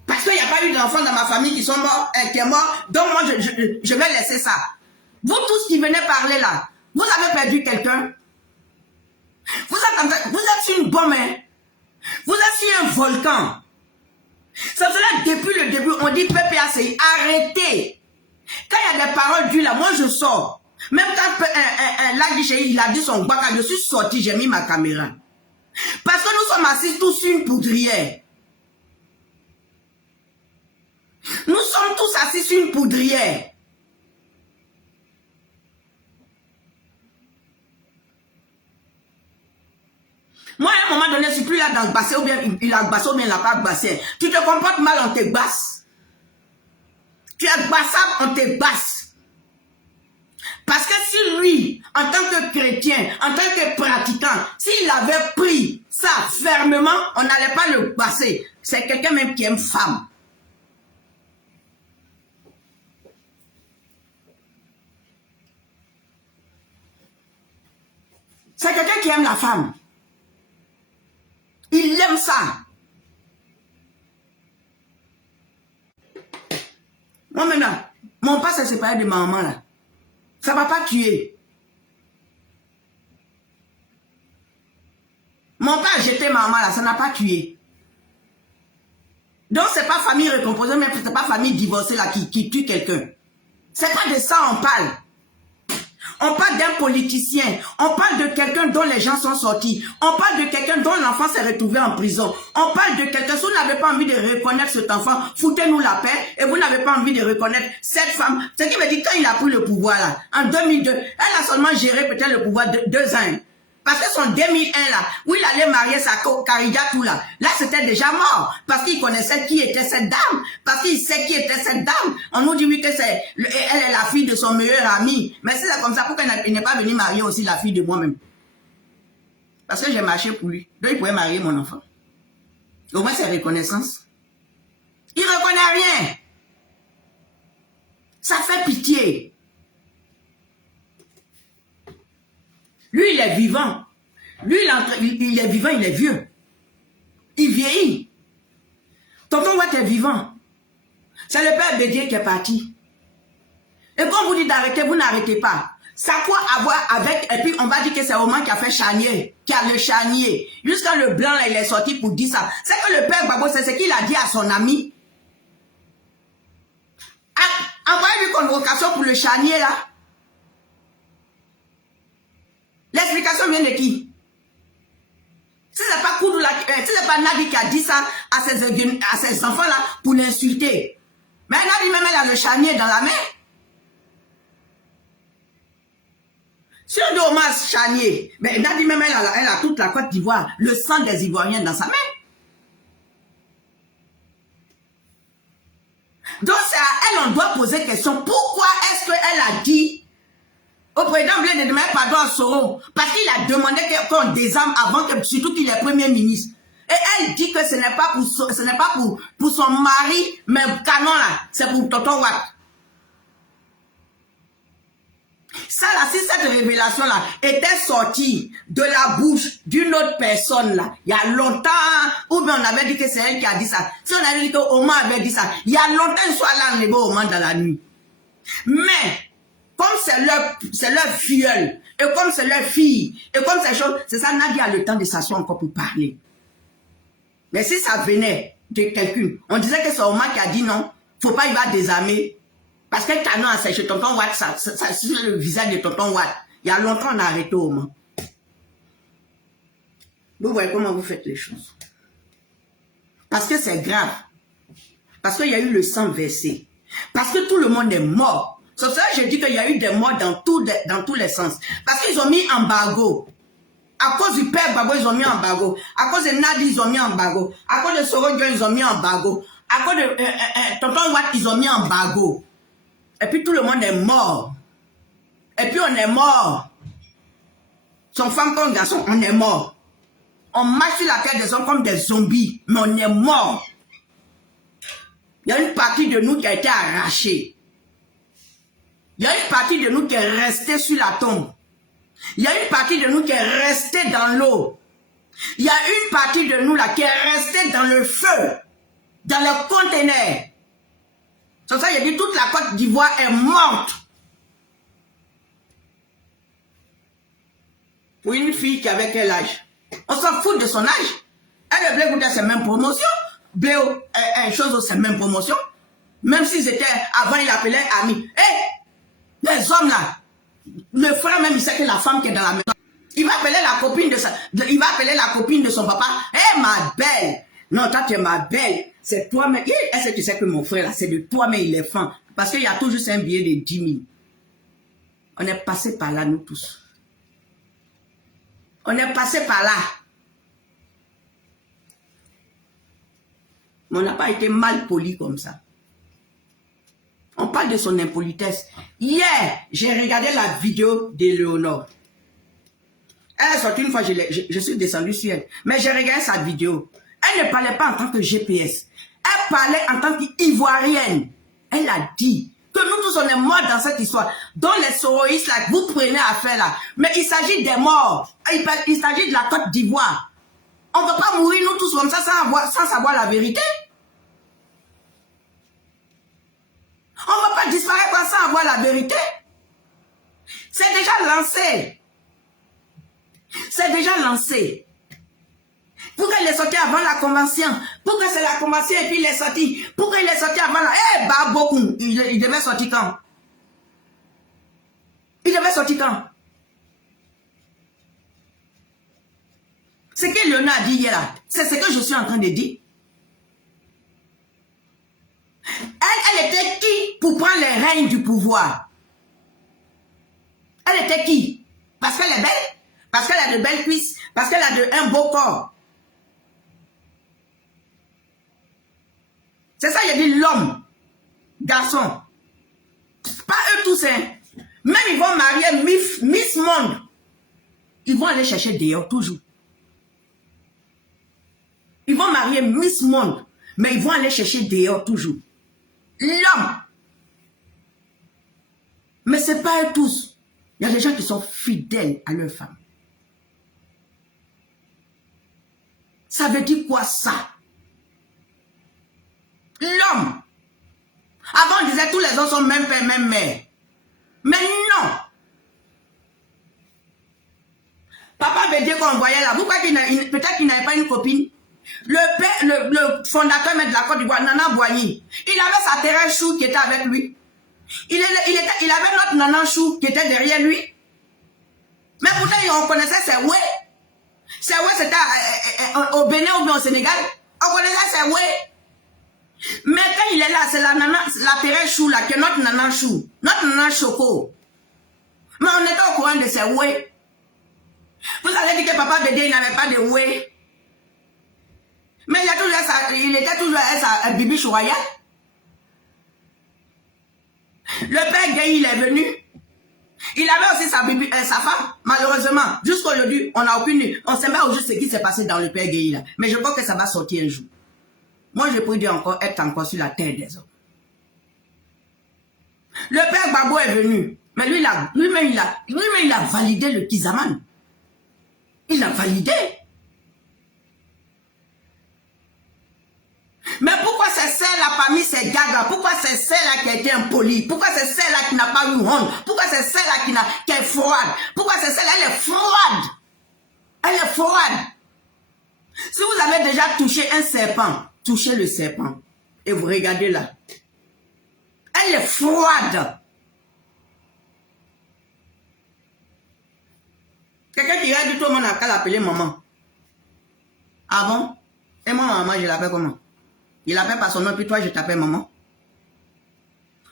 Parce qu'il n'y a pas eu d'enfants dans ma famille qui sont morts, qui est mort, donc moi je vais laisser ça. Vous tous qui venez parler là, vous avez perdu quelqu'un. Vous êtes sur une bombe, hein? Vous êtes sur un volcan. C'est cela depuis le début, on dit PPACI, arrêtez. Quand il y a des paroles dures là, moi je sors. Même quand il a dit son baka, je suis sorti, j'ai mis ma caméra. Parce que nous sommes assis tous sur une poudrière. Nous sommes tous assis sur une poudrière. Moi, à un moment donné, je ne suis plus là dans le bassin, ou bien il a bassé, ou bien il n'a pas bassé. Tu te comportes mal, on te basse. Tu es bassable, on te basse. Parce que si lui, en tant que chrétien, en tant que pratiquant, s'il avait pris ça fermement, on n'allait pas le basser. C'est quelqu'un même qui aime femme. C'est quelqu'un qui aime la femme. Il aime ça. Moi maintenant, mon père s'est séparé de ma maman là. Ça ne va pas tuer. Mon père a jeté ma maman là, ça n'a pas tué. Donc c'est pas famille recomposée, mais c'est pas famille divorcée là qui tue quelqu'un. C'est pas de ça on parle. On parle d'un politicien, on parle de quelqu'un dont les gens sont sortis, on parle de quelqu'un dont l'enfant s'est retrouvé en prison, on parle de quelqu'un, si vous n'avez pas envie de reconnaître cet enfant, foutez-nous la paix, et vous n'avez pas envie de reconnaître cette femme. Ce qui veut dire quand il a pris le pouvoir là, en 2002, elle a seulement géré peut-être le pouvoir de 2 ans. Parce que son 2001 là, où il allait marier sa Karija tout là, là c'était déjà mort. Parce qu'il connaissait qui était cette dame. Parce qu'il sait qui était cette dame. On nous dit oui que elle est la fille de son meilleur ami. Mais c'est comme ça, pourquoi il n'est pas venu marier aussi la fille de moi-même? Parce que j'ai marché pour lui. Donc il pouvait marier mon enfant. Au moins c'est reconnaissance. Il ne reconnaît rien. Ça fait pitié. Lui, il est vivant. Lui, il est vivant, il est vieux. Il vieillit. Tonton Watt est vivant. C'est le père Bédier qui est parti. Et quand vous dites d'arrêter, vous n'arrêtez pas. Ça a quoi avoir avec... Et puis, on va dire que c'est Oman qui a fait charnier, qui a le charnier. Jusqu'à le blanc, là, il est sorti pour dire ça. C'est que le père Gbagbo, c'est ce qu'il a dit à son ami. Envoyez-lui convocation pour le charnier, là. L'explication vient de qui? Si c'est pas Koudou, si c'est pas Nadi qui a dit ça à ses enfants-là pour l'insulter. Mais Nadi même, elle a le charnier dans la main. Si on dit Omar Charnier, mais Nadi même, elle a toute la Côte d'Ivoire, le sang des Ivoiriens dans sa main. Donc c'est à elle, on doit poser question. Pourquoi est-ce qu'elle a dit au président Blaise de demander pardon à Soro? Parce qu'il a demandé qu'on désarme avant que, surtout qu'il est premier ministre. Et elle dit que ce n'est pas pour son mari, mais canon là, c'est pour Tonton Watt. Ça là, si cette révélation-là était sortie de la bouche d'une autre personne là, il y a longtemps, ou bien on avait dit que c'est elle qui a dit ça. Si on avait dit que Omar avait dit ça, il y a longtemps, il soit là, on est beau Omar dans la nuit. Mais, comme c'est leur filleul, et comme c'est leur fille, et comme ces choses, c'est ça, Nadia a le temps de s'asseoir encore pour parler. Mais si ça venait de quelqu'un, on disait que c'est Omar qui a dit non, faut pas y va désarmer. Parce que Canon a séché Tonton Watt, ça sur le visage de Tonton Watt. Il y a longtemps, on a arrêté au moins. Vous voyez comment vous faites les choses. Parce que c'est grave. Parce qu'il y a eu le sang versé. Parce que tout le monde est mort. C'est ça que je dis qu'il y a eu des morts dans tous les sens. Parce qu'ils ont mis embargo. À cause du père Babo, ils ont mis embargo. À cause de Nadi, ils ont mis embargo. À cause de Soro Dion, ils ont mis embargo. À cause de Tonton Watt, ils ont mis embargo. Et puis tout le monde est mort. Et puis on est mort. Son femme comme garçon, on est mort. On marche sur la tête des hommes comme des zombies, mais on est mort. Il y a une partie de nous qui a été arrachée. Il y a une partie de nous qui est restée sur la tombe. Il y a une partie de nous qui est restée dans l'eau. Il y a une partie de nous là qui est restée dans le feu, dans le conteneur. C'est ça, il dit toute la Côte d'Ivoire est morte. Pour une fille qui avait quel âge? On s'en fout de son âge. Elle est Blé ses mêmes promotions. Bléo, chose, c'est même promotion. Même s'ils étaient, avant il appelait amis. Eh, les hommes là, le frère même, il sait que la femme qui est dans la maison, il va appeler la copine de son papa. Eh, ma belle. Non, toi, tu es ma belle. C'est toi, mais est-ce que tu sais que mon frère, là, c'est de toi, mais il est fin. Parce qu'il y a toujours un billet de 10 000. On est passé par là, nous tous. On est passé par là. Mais on n'a pas été mal poli comme ça. On parle de son impolitesse. Hier, j'ai regardé la vidéo d'Éléonore. Elle est sortie une fois, je suis descendu sur elle. Mais j'ai regardé sa vidéo. Elle ne parlait pas en tant que GPS. Elle parlait en tant qu'Ivoirienne. Elle a dit que nous tous on est morts dans cette histoire. Dont les soroïstes là, vous prenez affaire là. Mais il s'agit des morts. Il s'agit de la Côte d'Ivoire. On ne peut pas mourir nous tous comme ça sans savoir la vérité. On ne va pas disparaître sans avoir la vérité. C'est déjà lancé. C'est déjà lancé. Pourquoi il est sorti avant la convention? Pourquoi c'est la convention et puis il est sorti? Pourquoi il est sorti avant la... Eh, bah, beaucoup. Il devait sortir quand? Il devait sortir quand? Ce que Léona a dit hier là, c'est ce que je suis en train de dire. Elle était qui pour prendre les règnes du pouvoir? Elle était qui? Parce qu'elle est belle? Parce qu'elle a de belles cuisses? Parce qu'elle a un beau corps? C'est ça, il a dit l'homme, garçon. Pas eux tous, hein. Même ils vont marier Miss Monde. Ils vont aller chercher dehors, toujours. Ils vont marier Miss Monde, mais ils vont aller chercher dehors, toujours. L'homme. Mais ce n'est pas eux tous. Il y a des gens qui sont fidèles à leur femme. Ça veut dire quoi ça? L'homme. Avant on disait tous les hommes sont même père, même mère. Mais non. Papa veut dire qu'on voyait là. Vous croyez qu'il peut-être qu'il n'avait pas une copine? Le fondateur de la Côte d'Ivoire, Nana Boigny, il avait sa Thérèse Chou qui était avec lui. Il avait notre Nana Chou qui était derrière lui. Mais pourtant, on connaissait ces ouais. Ces ouais, c'était au Bénin ou bien au Sénégal. On connaissait ces ouais. Mais quand il est là, c'est la nana, la Pérez Chou là, que notre nana Chou. Notre nana Choco. Mais on était au courant de ces ouais. Vous avez dit que papa Bédé, il n'avait pas de ouais. Mais il était toujours à sa bibiche royale. Le père Gay, il est venu. Il avait aussi sa femme, malheureusement. Jusqu'aujourd'hui, on n'a aucune... On ne sait pas au juste ce qui s'est passé dans le père Gay, là. Mais je crois que ça va sortir un jour. Moi, je peux dire encore, être encore sur la terre des hommes. Le père Babo est venu. Mais lui-même, il a validé le Kizaman. Il a validé. Mais pourquoi c'est celle-là parmi ces gars-là? Pourquoi c'est celle-là qui a été impolie? Pourquoi c'est celle-là qui n'a pas eu honte? Pourquoi c'est celle-là qui est froide? Pourquoi c'est celle-là? Elle est froide. Elle est froide. Si vous avez déjà touché un serpent, touchez le serpent. Et vous regardez là. Elle est froide. Quelqu'un qui a dit tout le monde a qu'à l'appeler maman. Ah bon? Et moi, maman, je l'appelle comment? Il appelle par son nom, puis toi, je t'appelle maman.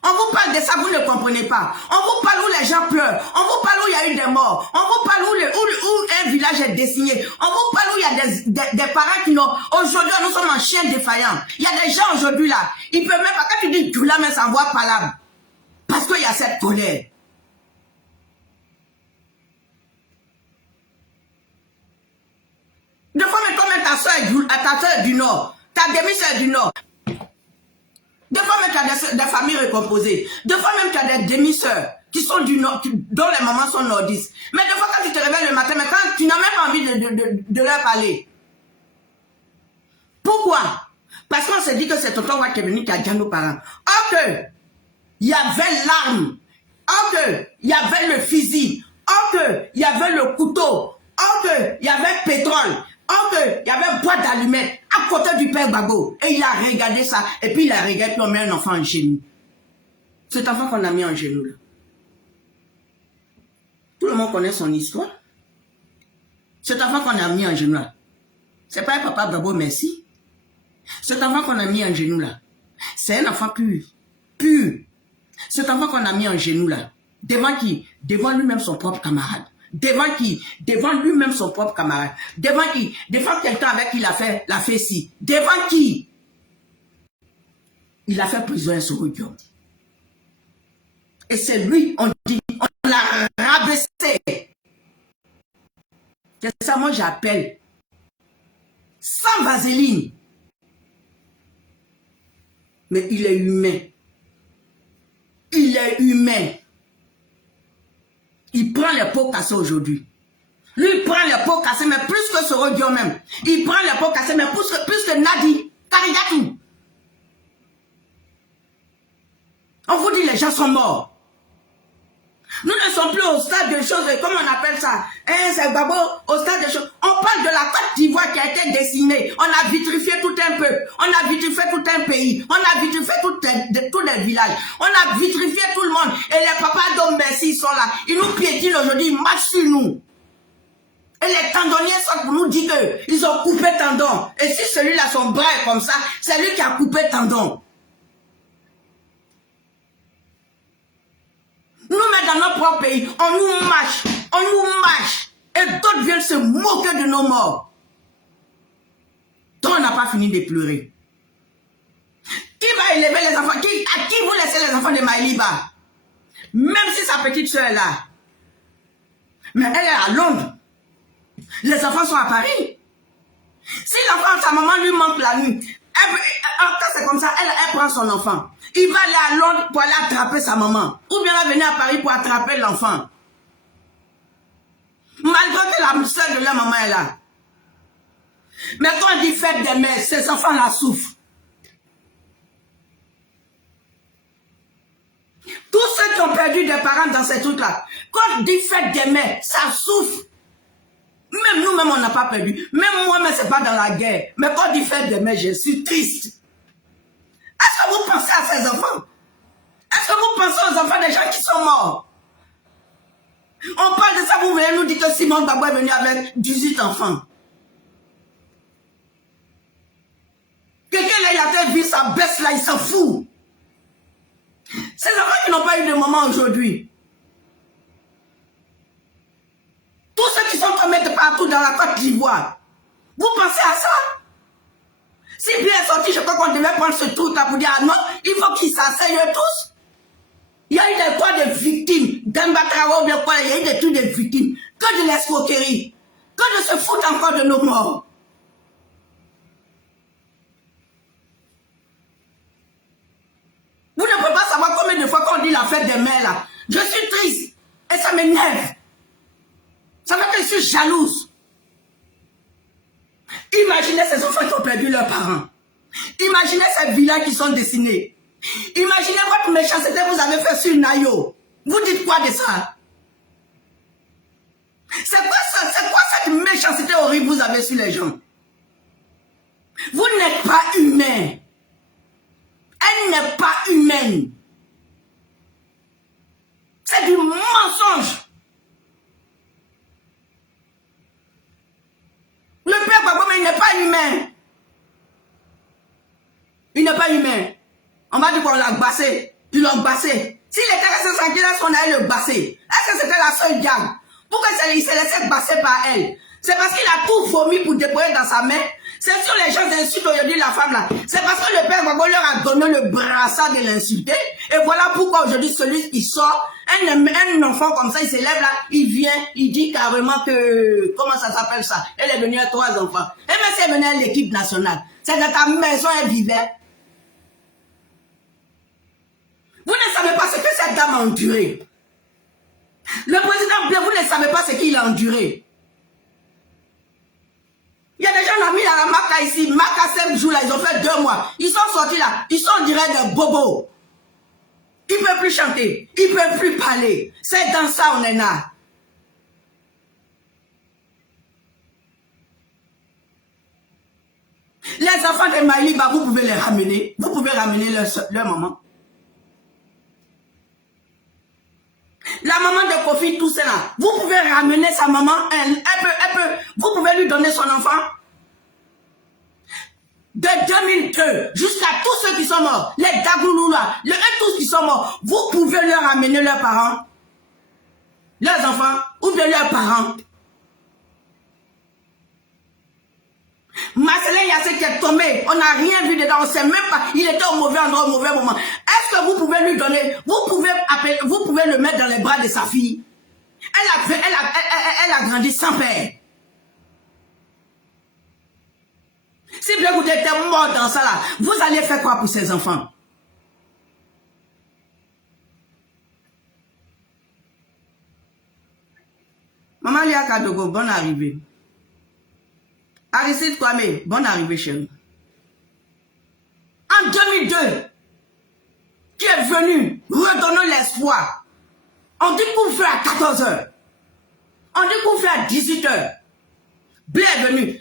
On vous parle de ça, vous ne comprenez pas. On vous parle où les gens pleurent. On vous parle où il y a eu des morts. On vous parle où un village est dessiné. On vous parle où il y a des parents qui n'ont... Aujourd'hui, nous sommes en chien défaillant. Il y a des gens aujourd'hui là. Ils peuvent même pas... Quand tu dis tu là, mais ça envoie pas là. Parce qu'il y a cette colère. Deux fois, mais comme ta soeur est du Nord. Ta demi-soeur du Nord. Deux fois même tu as des familles recomposées. Deux fois même tu as des demi-sœurs qui sont du Nord, dont les mamans sont nordistes. Mais deux fois quand tu te réveilles le matin, mais quand tu n'as même pas envie de leur parler. Pourquoi? Parce qu'on s'est dit que c'est tonton Watt qui est venu qui a dit à nos parents. Ok, il y avait l'arme. Ok, il y avait le fusil. Ok, il y avait le couteau. Ok, il y avait pétrole. Ok, il y avait boîte d'allumettes à côté du père Babo. Et il a regardé ça. Et puis il a regardé, puis on met un enfant en genou. Cet enfant qu'on a mis en genou là. Tout le monde connaît son histoire. Cet enfant qu'on a mis en genou là. C'est pas un papa Babo, merci. Cet enfant qu'on a mis en genou là. C'est un enfant pur. Pur. Cet enfant qu'on a mis en genou là. Devant qui? Devant lui-même son propre camarade. Devant qui? Devant lui-même son propre camarade. Devant qui? Devant quelqu'un avec qui il a fait ci. Devant qui? Il a fait prison à Sorodium. Et c'est lui, on dit, on l'a rabaissé. C'est ça, moi j'appelle. Sans vaseline. Mais il est humain. Il est humain. Il prend les pots cassés aujourd'hui. Lui, il prend les pots cassés, mais plus que Sorodium même. Il prend les pots cassés, mais plus que Nadi. Karigatou. On vous dit les gens sont morts. Nous ne sommes plus au stade de choses, comment on appelle ça? C'est Babo, au stade de choses. On parle de la Côte d'Ivoire qui a été dessinée. On a vitrifié tout un peuple. On a vitrifié tout un pays. On a vitrifié tous les villages. On a vitrifié tout le monde. Et les papas d'Ombessi sont là. Ils nous piétinent aujourd'hui, ils marchent sur nous. Et les tendonniers sont pour nous dire qu'ils ont coupé tendon. Et si celui-là, son bras est comme ça, c'est lui qui a coupé tendon. Nous, mais dans notre propre pays, on nous mâche, et d'autres viennent se moquer de nos morts. Donc, on n'a pas fini de pleurer. Qui va élever les enfants? À qui vous laissez les enfants de Maïliba? Même si sa petite soeur est là. Mais elle est à Londres. Les enfants sont à Paris. Si l'enfant, sa maman lui manque la nuit, quand c'est comme ça, elle prend son enfant. Il va aller à Londres pour aller attraper sa maman. Ou bien elle va venir à Paris pour attraper l'enfant. Malgré que la soeur de leur maman est là. Mais quand on dit fête des mères, ces enfants-là souffrent. Tous ceux qui ont perdu des parents dans ces trucs-là, quand on dit fête des mères, ça souffre. Même nous-mêmes, on n'a pas perdu. Même moi-même, ce n'est pas dans la guerre. Mais quand on dit fête des mères, je suis triste. Est-ce que vous pensez à ces enfants? Est-ce que vous pensez aux enfants des gens qui sont morts? On parle de ça, vous venez nous dire que Simone Gbagbo est venu avec 18 enfants. Quelqu'un là, il a fait vivre sa baisse là, il s'en fout. Ces enfants qui n'ont pas eu de maman aujourd'hui. Tous ceux qui sont tombés de partout dans la Côte d'Ivoire. Vous pensez à ça? Si bien est sorti, je crois qu'on devait prendre ce truc là pour dire, ah non, il faut qu'ils s'asseyent tous. Il y a eu des cas de victimes, d'Ambatrawa ou de quoi, il y a eu des trucs de victimes, que de l'escroquerie, que de se foutre encore de nos morts. Vous ne pouvez pas savoir combien de fois qu'on dit la fête des mères là. Je suis triste et ça m'énerve. Ça fait que je suis jalouse. Imaginez ces enfants qui ont perdu leurs parents. Imaginez ces villages qui sont dessinés. Imaginez votre méchanceté que vous avez fait sur Nayo. Vous dites quoi de ça? C'est quoi cette méchanceté horrible que vous avez sur les gens? Vous n'êtes pas humain. Elle n'est pas humaine. C'est du mensonge. Le père Gbagbo, il n'est pas humain. Il n'est pas humain. On va dire qu'on l'a bassé. Ils l'ont bassé. S'il était resté tranquille, est-ce qu'on allait le basser? Est-ce que c'était la seule diable? Pourquoi il s'est laissé basser par elle? C'est parce qu'il a tout vomi pour déployer dans sa main. C'est sûr les gens insultent aujourd'hui la femme là. C'est parce que le père Gbagbo leur a donné le brassard de l'insulter. Et voilà pourquoi aujourd'hui celui qui sort, un enfant comme ça, il se lève là, il vient, il dit carrément que, comment ça s'appelle ça? Elle est venue à 3 enfants. Et même si elle venait à l'équipe nationale, c'est dans ta maison, elle vivait. Vous ne savez pas ce que cette dame a enduré. Le président Blé, vous ne savez pas ce qu'il a enduré. Il y a des gens qui ont mis à la Maca ici, Maca 5 jours là, ils ont fait 2 mois. Ils sont sortis là, ils sont direct de bobos. Ils ne peuvent plus chanter, ils ne peuvent plus parler. C'est dans ça on est là. Les enfants de Maïliba, vous pouvez les ramener. Vous pouvez ramener leur maman. La maman de Kofi, tout cela, vous pouvez ramener sa maman, vous pouvez lui donner son enfant. De 2002 jusqu'à tous ceux qui sont morts, les Dagoulou là, tous qui sont morts, vous pouvez leur ramener leurs parents, leurs enfants, ou bien leurs parents. Marcelin Yassé qui est tombé, on n'a rien vu dedans, on ne sait même pas, il était au mauvais endroit, au mauvais moment. Est-ce que vous pouvez lui donner, vous pouvez le mettre dans les bras de sa fille? Elle a grandi sans père. Si vous étiez mort dans ça là, vous allez faire quoi pour ces enfants? Maman Lia Kadogo, bonne arrivée. Aristide Kwame, bonne arrivée chérie. En 2002, qui est venu redonner l'espoir. On dit qu'on fait à 14 h. On dit qu'on fait à 18 h. Blé est venu.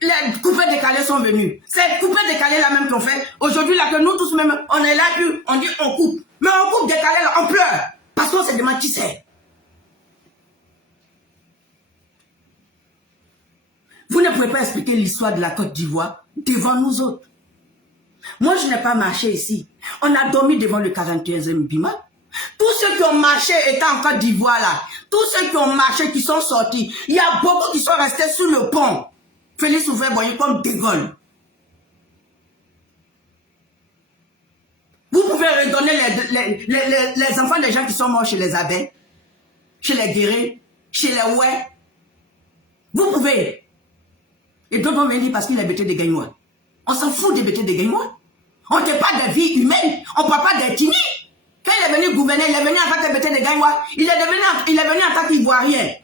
Les coupés décalés sont venus. Ces coupés décalés là même qu'on fait, aujourd'hui là que nous tous même, on est là, puis on dit on coupe. Mais on coupe décalé là, on pleure. Parce qu'on se demande qui c'est. Vous ne pouvez pas expliquer l'histoire de la Côte d'Ivoire devant nous autres. Moi, je n'ai pas marché ici. On a dormi devant le 41e Bima. Tous ceux qui ont marché étant en Côte d'Ivoire là, tous ceux qui ont marché, qui sont sortis, il y a beaucoup qui sont restés sur le pont. Félix Houphouët-Boigny comme De Gaulle. Vous pouvez redonner les enfants des gens qui sont morts chez les abeilles, chez les guérés, chez les ouais. Vous pouvez. Et d'autres vont venir parce qu'il est bêté des Gaïnois. On s'en fout des bêtés des Gaïnois. On ne parle pas de vie humaine. On ne parle pas d'ethnie. Quand il est venu gouverner, il est venu en tant que bêté des Gaïnois. Il est venu en tant qu'Ivoirien.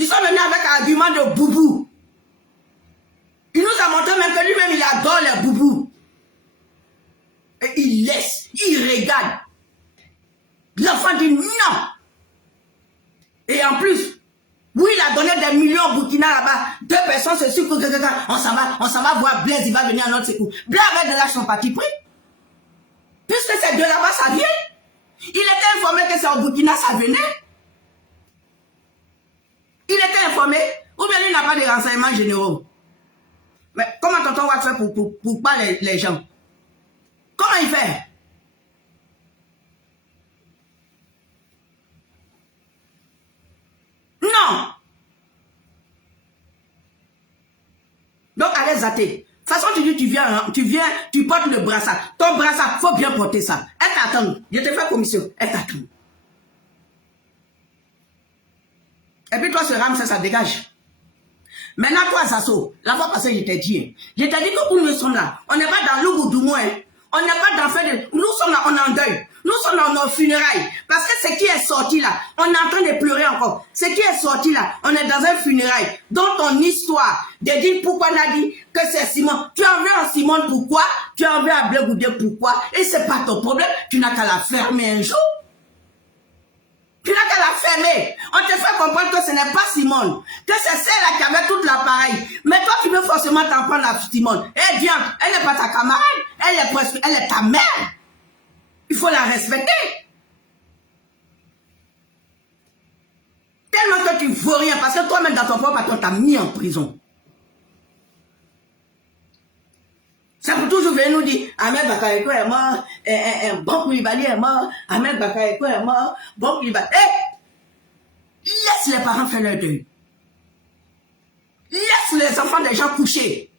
Ils sont venus avec un argument de boubou. Il nous a montré même que lui-même, il adore les boubous. Et il laisse, il regarde. L'enfant dit non. Et en plus, oui, il a donné des millions au Burkina là-bas. 2 personnes se suivent. On s'en va voir Blaise, il va venir à notre secours. Blaise avec de l'argent sont partis pris. Puisque ces deux là-bas, ça vient. Il était informé que c'est au Burkina, ça venait. Il était informé, ou bien il n'a pas de renseignements généraux. Mais comment tonton va faire pour pas les gens? Comment il fait? Non. Donc, allez zater. De toute façon, tu dis, tu viens, tu portes le brassard. Ton brassard, faut bien porter ça. Elle t'attend. Je te fais commission. Elle t'attend. Et puis toi, ce rame, ça dégage. Maintenant, toi, Sasso, la fois passée, je t'ai dit que où nous sommes là, on n'est pas dans l'Ouboudou, hein. On n'est pas dans fait de... Nous sommes là, on est en deuil. Nous sommes dans nos funérailles. Parce que ce qui est sorti là, on est en train de pleurer encore. Ce qui est sorti là, on est dans un funérail. Dans ton histoire, de dire pourquoi on a dit que c'est Simon. Tu en veux à Simon pourquoi? Tu en veux à Blé Goudé pourquoi? Et c'est pas ton problème. Tu n'as qu'à la fermer un jour. Tu n'as qu'à la fermer. On te fait comprendre que ce n'est pas Simone. Que c'est celle-là qui avait tout l'appareil. Mais toi, tu veux forcément t'en prendre à Simone. Eh bien, elle n'est pas ta camarade. Elle est ta mère. Il faut la respecter. Tellement que tu ne vaux rien. Parce que toi-même, dans ton propre patron, t'as mis en prison. Ça peut toujours venir nous dire, Ahmed Bakayoko est mort, Bon Koulibaly est mort, Ahmed Bakayoko est mort, Bon Koulibaly. Laisse les parents faire leur deuil. Laisse les enfants des gens coucher.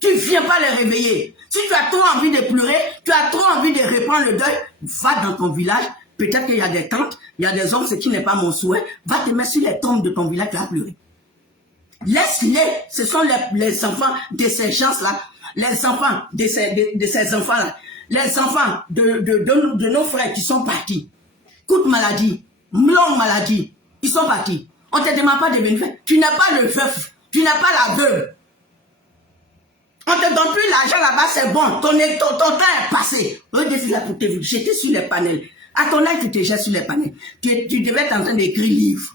Tu ne viens pas les réveiller. Si tu as trop envie de pleurer, tu as trop envie de reprendre le deuil, va dans ton village. Peut-être qu'il y a des tantes, il y a des hommes, ce qui n'est pas mon souhait. Va te mettre sur les tombes de ton village, tu vas pleurer. Laisse-les. Ce sont les enfants de ces gens-là. Les enfants de ces enfants-là, les enfants de nos frères qui sont partis, courte maladie, longue maladie, ils sont partis. On ne te demande pas de venir faire. Tu n'as pas le veuf, tu n'as pas la veuve. On ne te donne plus l'argent là-bas, c'est bon. Ton temps est passé. Le défi là pour te jeter sur les panels. À ton âge, tu te jettes sur les panels. Tu devais être en train d'écrire livre.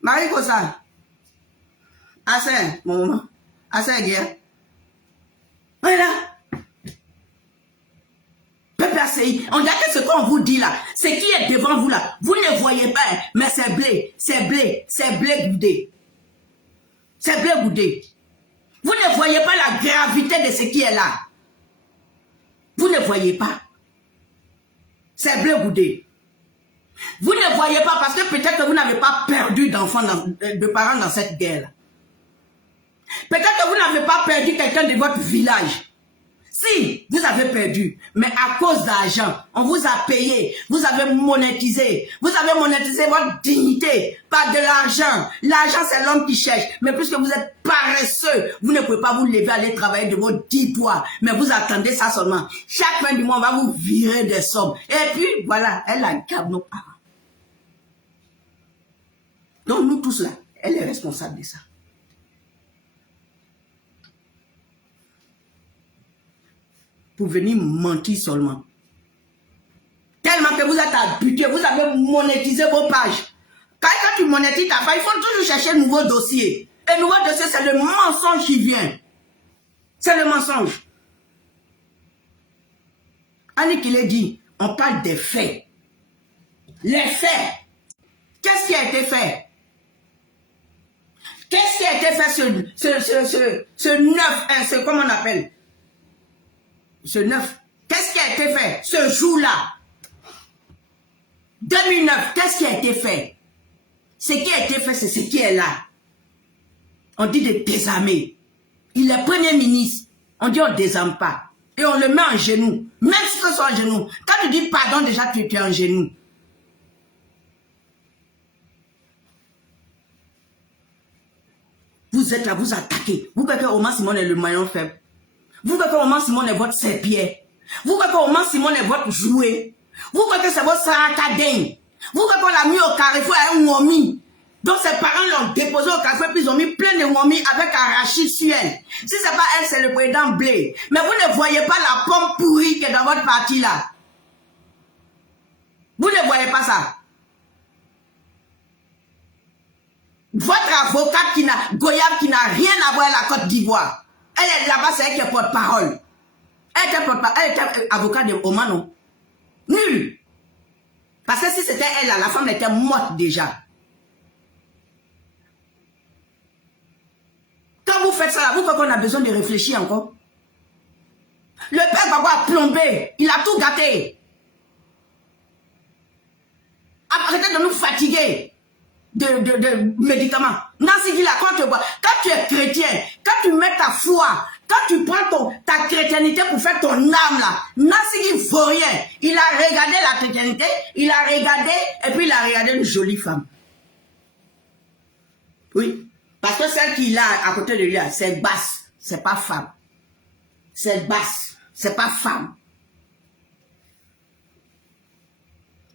Marie Kosa, assez, mon maman. Assez guerre. Voilà. Peuple ACI, on dirait que ce qu'on vous dit là, ce qui est devant vous là, vous ne voyez pas, mais c'est blé, c'est blé, c'est blé goudé. C'est blé goudé. Vous ne voyez pas la gravité de ce qui est là. Vous ne voyez pas. C'est blé goudé. Vous ne voyez pas parce que peut-être que vous n'avez pas perdu d'enfants, de parents dans cette guerre. Peut-être que vous n'avez pas perdu quelqu'un de votre village. Si, vous avez perdu, mais à cause d'argent, on vous a payé, vous avez monétisé votre dignité par de l'argent. L'argent, c'est l'homme qui cherche. Mais puisque vous êtes paresseux, vous ne pouvez pas vous lever, aller travailler de vos 10 poids. Mais vous attendez ça seulement. Chaque fin du mois, on va vous virer des sommes. Et puis, voilà, elle agave nos parents. Donc, nous tous là, elle est responsable de ça. Pour venir mentir seulement. Tellement que vous êtes habitués, vous avez monétisé vos pages. Quand tu monétises ta page, il faut toujours chercher un nouveau dossier. Un nouveau dossier, c'est le mensonge qui vient. C'est le mensonge. Annie qui l'a dit, on parle des faits. Les faits. Qu'est-ce qui a été fait? Qu'est-ce qui a été fait ce 9, comment on appelle? Ce 9, qu'est-ce qui a été fait ce jour-là? 2009, qu'est-ce qui a été fait? Ce qui a été fait, c'est ce qui est là. On dit de désarmer. Il est premier ministre. On dit on ne désarme pas. Et on le met en genoux. Même si tu sois en genoux. Quand tu dis pardon, déjà tu es en genoux. Vous êtes là, vous attaquez. Vous croyez que Omar Simon est le maillon faible. Vous croyez que Omar Simon est votre serpillère. Vous croyez que Omar Simon est votre jouet. Vous croyez que c'est votre saracadin. Vous croyez qu'on l'a mis au carrefour à un Wami. Donc ses parents l'ont déposé au carrefour puis ils ont mis plein de Wami avec arachide sur elle. Si ce n'est pas elle, c'est le président Blé. Mais vous ne voyez pas la pomme pourrie qui est dans votre parti là. Vous ne voyez pas ça. Votre avocate Goyave qui n'a rien à voir avec la Côte d'Ivoire. Elle est là-bas, c'est elle qui est porte-parole. Elle était avocate de Oman, non? Nul. Parce que si c'était elle, la femme était morte déjà. Quand vous faites ça, vous croyez qu'on a besoin de réfléchir encore? Le père Gbagbo a plombé. Il a tout gâté. Arrêtez de nous fatiguer de médicaments. Nancy dit là, quand tu es chrétien, quand tu mets ta foi, quand tu prends ta chrétienté pour faire ton âme là, Nancy dit il faut rien. Il a regardé la chrétienté, il a regardé, et puis il a regardé une jolie femme. Oui. Parce que celle qu'il a à côté de lui, c'est basse, c'est pas femme. C'est basse, c'est pas femme.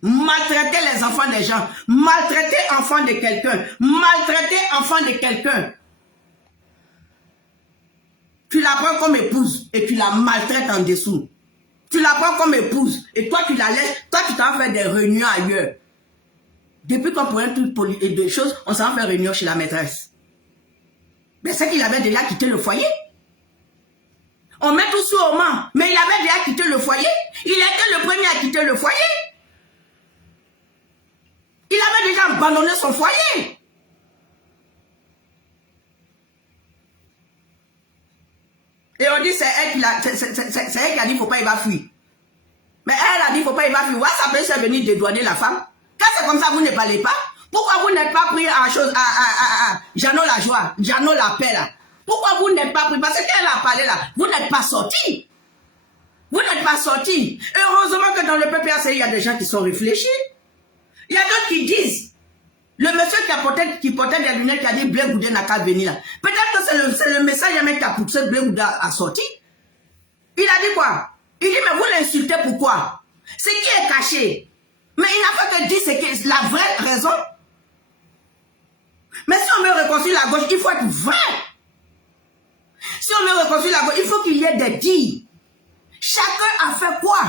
Maltraiter les enfants des gens, maltraiter enfants de quelqu'un, maltraiter enfants de quelqu'un. Tu la prends comme épouse et tu la maltraites en dessous. Tu la prends comme épouse et toi tu la laisses, toi tu t'en fais des réunions ailleurs. Depuis qu'on pourrait tout et deux choses, on s'en fait réunion chez la maîtresse. Mais c'est qu'il avait déjà quitté le foyer. On met tout sur au Mans, mais il avait déjà quitté le foyer. Il était le premier à quitter le foyer. Il avait déjà abandonné son foyer. Et on dit c'est elle qui a dit il ne faut pas, il va fuir. Mais elle a dit il ne faut pas, il va fuir. Ouais, ça peut se venir dédouaner la femme. Quand c'est comme ça, vous ne parlez pas. Pourquoi vous n'êtes pas pris à chose à Jeannot la joie, Jeannot la paix là? Pourquoi vous n'êtes pas pris? Parce qu'elle a parlé là, vous n'êtes pas sorti. Vous n'êtes pas sorti. Heureusement que dans le PPAC, il y a des gens qui sont réfléchis. Il y a d'autres qui disent, le monsieur qui portait des lunettes qui a dit Blé Goudé n'a qu'à venir là. Peut-être que c'est le message qui a poussé Blé Goudé à sortir. Il a dit quoi? Il dit, mais vous l'insultez pourquoi? Ce qui est caché. Mais il n'a pas que dit c'est la vraie raison. Mais si on veut reconstruire la gauche, il faut être vrai. Si on veut reconstruire la gauche, il faut qu'il y ait des dits. Chacun a fait quoi?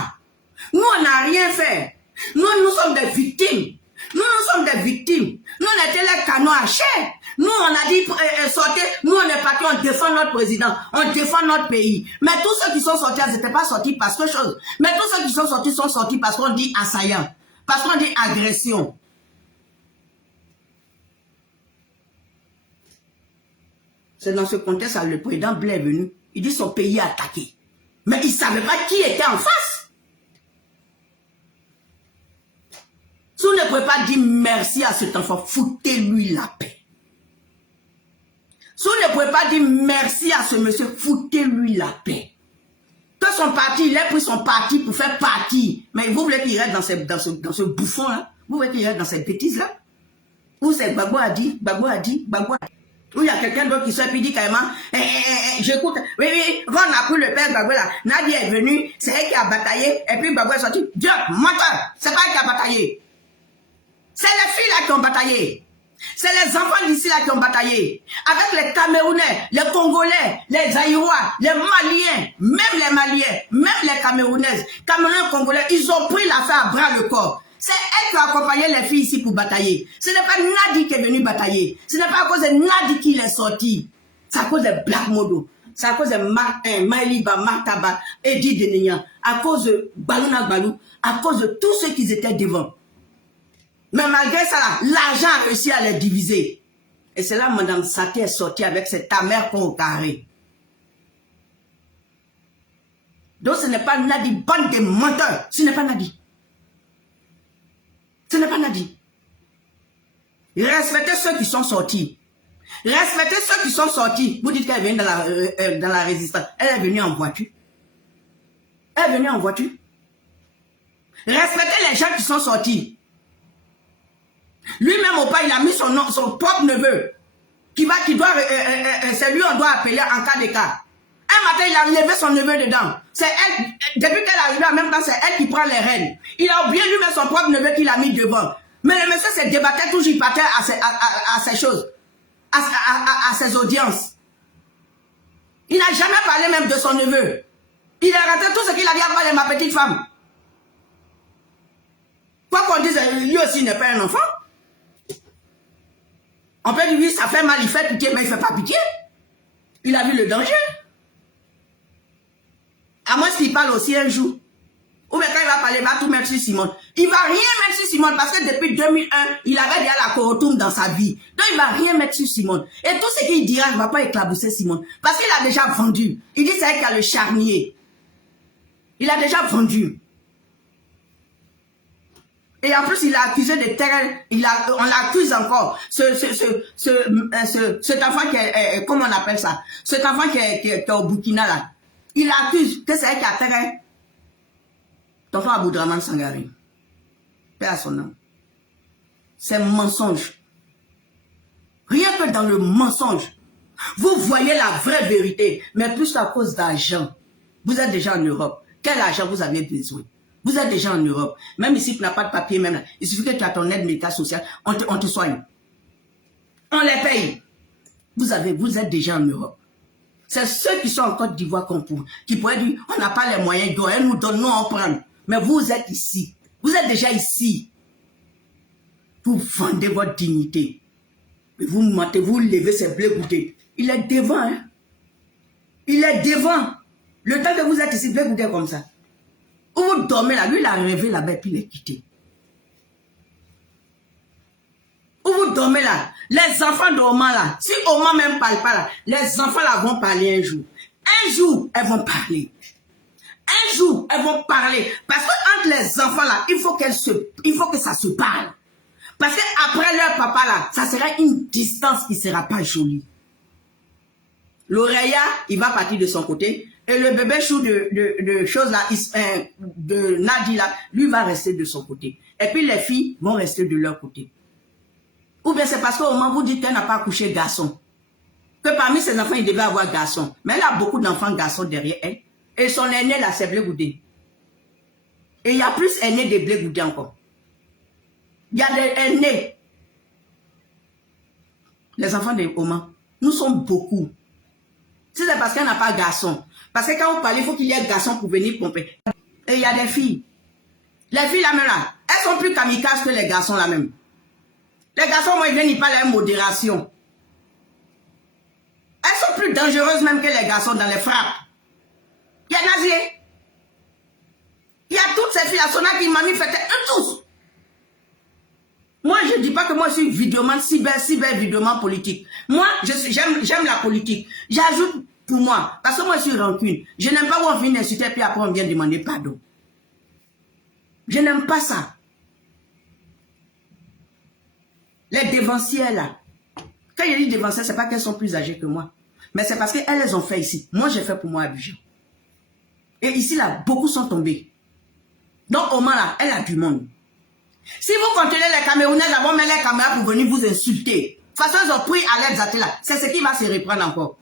Nous, on n'a rien fait. Nous sommes des victimes. Nous sommes des victimes. Nous, on était les canons à chair. Nous, on a dit, sortez. Nous, on est partis, on défend notre président. On défend notre pays. Mais tous ceux qui sont sortis, ils n'étaient pas sortis parce que chose. Mais tous ceux qui sont sortis parce qu'on dit assaillant. Parce qu'on dit agression. C'est dans ce contexte que le président Blé est venu. Il dit son pays est attaqué. Mais il ne savait pas qui était en face. Si vous ne pouvez pas dire merci à cet enfant, foutez-lui la paix. Si vous ne pouvez pas dire merci à ce monsieur, foutez-lui la paix. Que son parti, il a pris son parti pour faire partie. Mais vous voulez qu'il reste dans ce bouffon-là? Vous voulez qu'il reste dans cette bêtise-là? Ou c'est Gbagbo a dit, Gbagbo a dit, Gbagbo a dit. Ou il y a quelqu'un d'autre qui sort et dit carrément, j'écoute, oui, quand on a pris le père Gbagbo là, Nadia est venue, c'est elle qui a bataillé, et puis Gbagbo est sorti. Dieu, menteur, c'est pas elle qui a bataillé. C'est les filles là qui ont bataillé. C'est les enfants d'ici là qui ont bataillé. Avec les Camerounais, les Congolais, les Aïrois, les Maliens, même les Maliens, même les Camerounaises, Camerounais, Congolais, ils ont pris l'affaire à bras le corps. C'est elle qui a accompagné les filles ici pour batailler. Ce n'est pas Nadi qui est venu batailler. Ce n'est pas à cause de Nadi qu'il est sorti. C'est à cause de Black Modo. C'est à cause de Maïliba, Martaba, Eddie Denignan. À cause de Balouna Balou. À cause de tous ceux qui étaient devant. Mais malgré ça, l'argent a réussi à les diviser. Et c'est là Mme Saté est sortie avec cette amère con au carré. Donc ce n'est pas Nadi, bande de menteurs. Ce n'est pas Nadi. Ce n'est pas Nadi. Respectez ceux qui sont sortis. Respectez ceux qui sont sortis. Vous dites qu'elle est venue dans la résistance. Elle est venue en voiture. Elle est venue en voiture. Respectez les gens qui sont sortis. Lui-même au pas, il a mis son propre neveu. C'est lui on doit appeler en cas de cas. Un matin, il a levé son neveu dedans. C'est elle, depuis qu'elle est arrivée en même temps, c'est elle qui prend les rênes. Il a oublié lui-même son propre neveu qu'il a mis devant. Mais le monsieur se débattait toujours, il partait à ces choses, à ses audiences. Il n'a jamais parlé même de son neveu. Il a raté tout ce qu'il a dit avant de ma petite femme. Quoi qu'on dise, lui aussi n'est pas un enfant. On peut dire, oui, ça fait mal, il fait pitié, mais il ne fait pas pitié. Il a vu le danger. À moins qu'il qu'il parle aussi un jour, ou bien quand il va parler, il va tout mettre sur Simone. Il ne va rien mettre sur Simone parce que depuis 2001, il avait déjà la corotum dans sa vie. Donc il ne va rien mettre sur Simone. Et tout ce qu'il dira ne va pas éclabousser Simone. Parce qu'il a déjà vendu. Il dit c'est elle qui a le charnier. Il a déjà vendu. Et en plus, il a accusé de terrain. On l'accuse encore. Cet enfant qui est, comment on appelle ça? Cet enfant qui est au Burkina là. Il accuse que c'est elle qui a terrain. Tonton Aboudraman Sangari. Paix à son nom. C'est un mensonge. Rien que dans le mensonge. Vous voyez la vraie vérité. Mais plus à cause d'argent. Vous êtes déjà en Europe. Quel argent vous avez besoin? Vous êtes déjà en Europe. Même ici, tu n'as pas de papier, même là. Il suffit que tu as ton aide médicale sociale. On te soigne. On les paye. Vous êtes déjà en Europe. C'est ceux qui sont en Côte d'Ivoire qui pourraient dire, on n'a pas les moyens, elle nous donne, nous on prend. Mais vous êtes ici. Vous êtes déjà ici. Vous vendez votre dignité. Vous mentez, vous levez ces blés goûtés. Il est devant, hein. Il est devant. Le temps que vous êtes ici, blé goûté comme ça. Où vous dormez là, lui il a rêvé là-bas et puis il est quitté. Où vous dormez là, les enfants d'Oman là, si Oman même parle pas là, les enfants là vont parler un jour. Un jour, elles vont parler. Un jour, elles vont parler. Parce que entre les enfants là, il faut que ça se parle. Parce qu'après leur papa là, ça sera une distance qui ne sera pas jolie. L'Oreya, il va partir de son côté. Et le bébé chou de choses là, de Nadi là, lui va rester de son côté. Et puis les filles vont rester de leur côté. Ou bien c'est parce qu'au moment où vous dites qu'elle n'a pas accouché garçon. Que parmi ses enfants, il devait avoir garçon. Mais elle a beaucoup d'enfants garçons derrière elle. Et son aîné là, c'est Blé Goudé. Et il y a plus aînés de Blé Goudé encore. Il y a des aînés. Les enfants de Oman, nous sommes beaucoup. Si c'est parce qu'elle n'a pas garçon. Parce que quand vous parlez, il faut qu'il y ait garçon pour venir pomper. Et il y a des filles. Les filles là même là, elles sont plus kamikazes que les garçons là même. Les garçons, moi, ils viennent, ils parlent avec modération. Elles sont plus dangereuses même que les garçons dans les frappes. Il y a Nazier. Il y a toutes ces filles à Sona qui m'ont mis fait tous. Moi, je ne dis pas que moi, je suis vidéoman, cyber vidéoman politique. Moi, j'aime la politique. J'ajoute pour moi, parce que moi, je suis rancune. Je n'aime pas où on vient insulter, puis après, on vient demander pardon. Je n'aime pas ça. Les dévancières, là. Quand je dis dévancières, ce n'est pas qu'elles sont plus âgées que moi. Mais c'est parce qu'elles les ont fait ici. Moi, j'ai fait pour moi à Abidjan. Et ici, là, beaucoup sont tombés. Donc, au moins, là, elle a du monde. Si vous contenez les Camerounais, d'abord, mettez les caméras pour venir vous insulter. De toute façon, ils ont pris à l'aide là. C'est ce qui va se reprendre encore.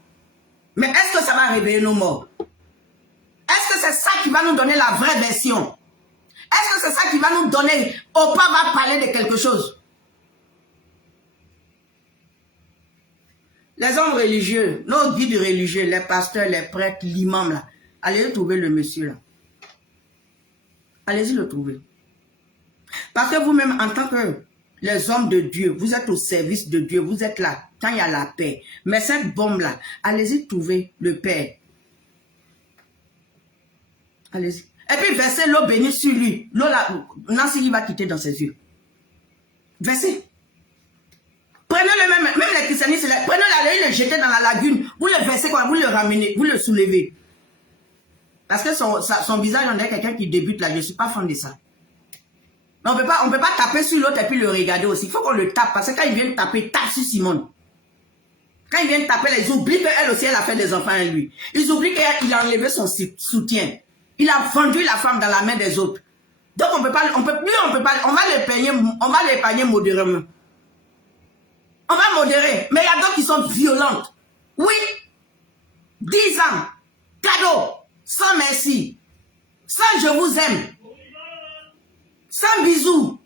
Mais est-ce que ça va réveiller nos morts? Est-ce que c'est ça qui va nous donner la vraie version? Est-ce que c'est ça qui va nous donner? Opa va parler de quelque chose. Les hommes religieux, nos guides religieux, les pasteurs, les prêtres, l'imam là, allez trouver le monsieur là. Allez-y le trouver. Parce que vous-même, en tant que les hommes de Dieu, vous êtes au service de Dieu, vous êtes là quand il y a la paix. Mais cette bombe-là, allez-y trouver le Père. Allez-y. Et puis versez l'eau bénie sur lui. L'eau là, Nancy il va quitter dans ses yeux. Versez. Prenez-le même les christianistes, prenez-le, le jetez dans la lagune, vous le versez, vous le ramenez, vous le soulevez. Parce que son visage, on dirait quelqu'un qui débute là, je ne suis pas fan de ça. Mais on ne peut pas taper sur l'autre et puis le regarder aussi. Il faut qu'on le tape, parce que quand ils viennent taper, tape sur Simone. Quand ils viennent taper, ils oublient qu'elle aussi, elle a fait des enfants à lui. Ils oublient qu'il a enlevé son soutien. Il a vendu la femme dans la main des autres. Donc on va l'épargner modérément. On va modérer. Mais il y a d'autres qui sont violentes. Oui. 10 ans. Cadeau. Sans merci. Sans je vous aime. Sans bisous.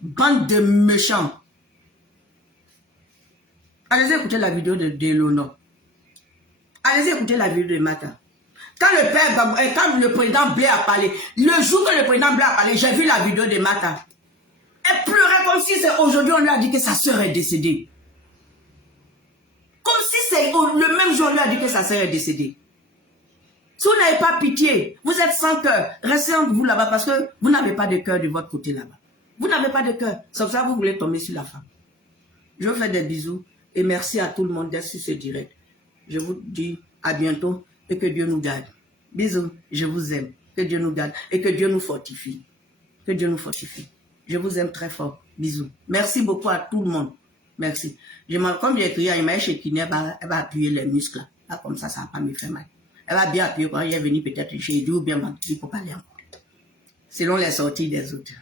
Bande de méchants. Allez écouter la vidéo de Léonore. Allez écouter la vidéo de Mata. Quand le président Blé a parlé, le jour que le président Blé a parlé, j'ai vu la vidéo de Mata. Elle pleurait comme si c'est aujourd'hui on lui a dit que sa soeur est décédée. le même jour, on lui a dit que sa sœur est décédée. Si vous n'avez pas pitié, vous êtes sans cœur, restez entre vous là-bas parce que vous n'avez pas de cœur de votre côté là-bas. Vous n'avez pas de cœur. C'est pour ça que vous voulez tomber sur la femme. Je vous fais des bisous et merci à tout le monde d'être sur ce direct. Je vous dis à bientôt et que Dieu nous garde. Bisous, je vous aime. Que Dieu nous garde et que Dieu nous fortifie. Que Dieu nous fortifie. Je vous aime très fort. Bisous. Merci beaucoup à tout le monde. Merci. Comme j'ai écrit à Emmaël Chekine, elle va appuyer les muscles. Là, comme ça ne va pas me faire mal. Elle va bien appuyer quand elle est venue peut-être chez Dieu ou bien mentir pour parler encore. Selon les sorties des autres.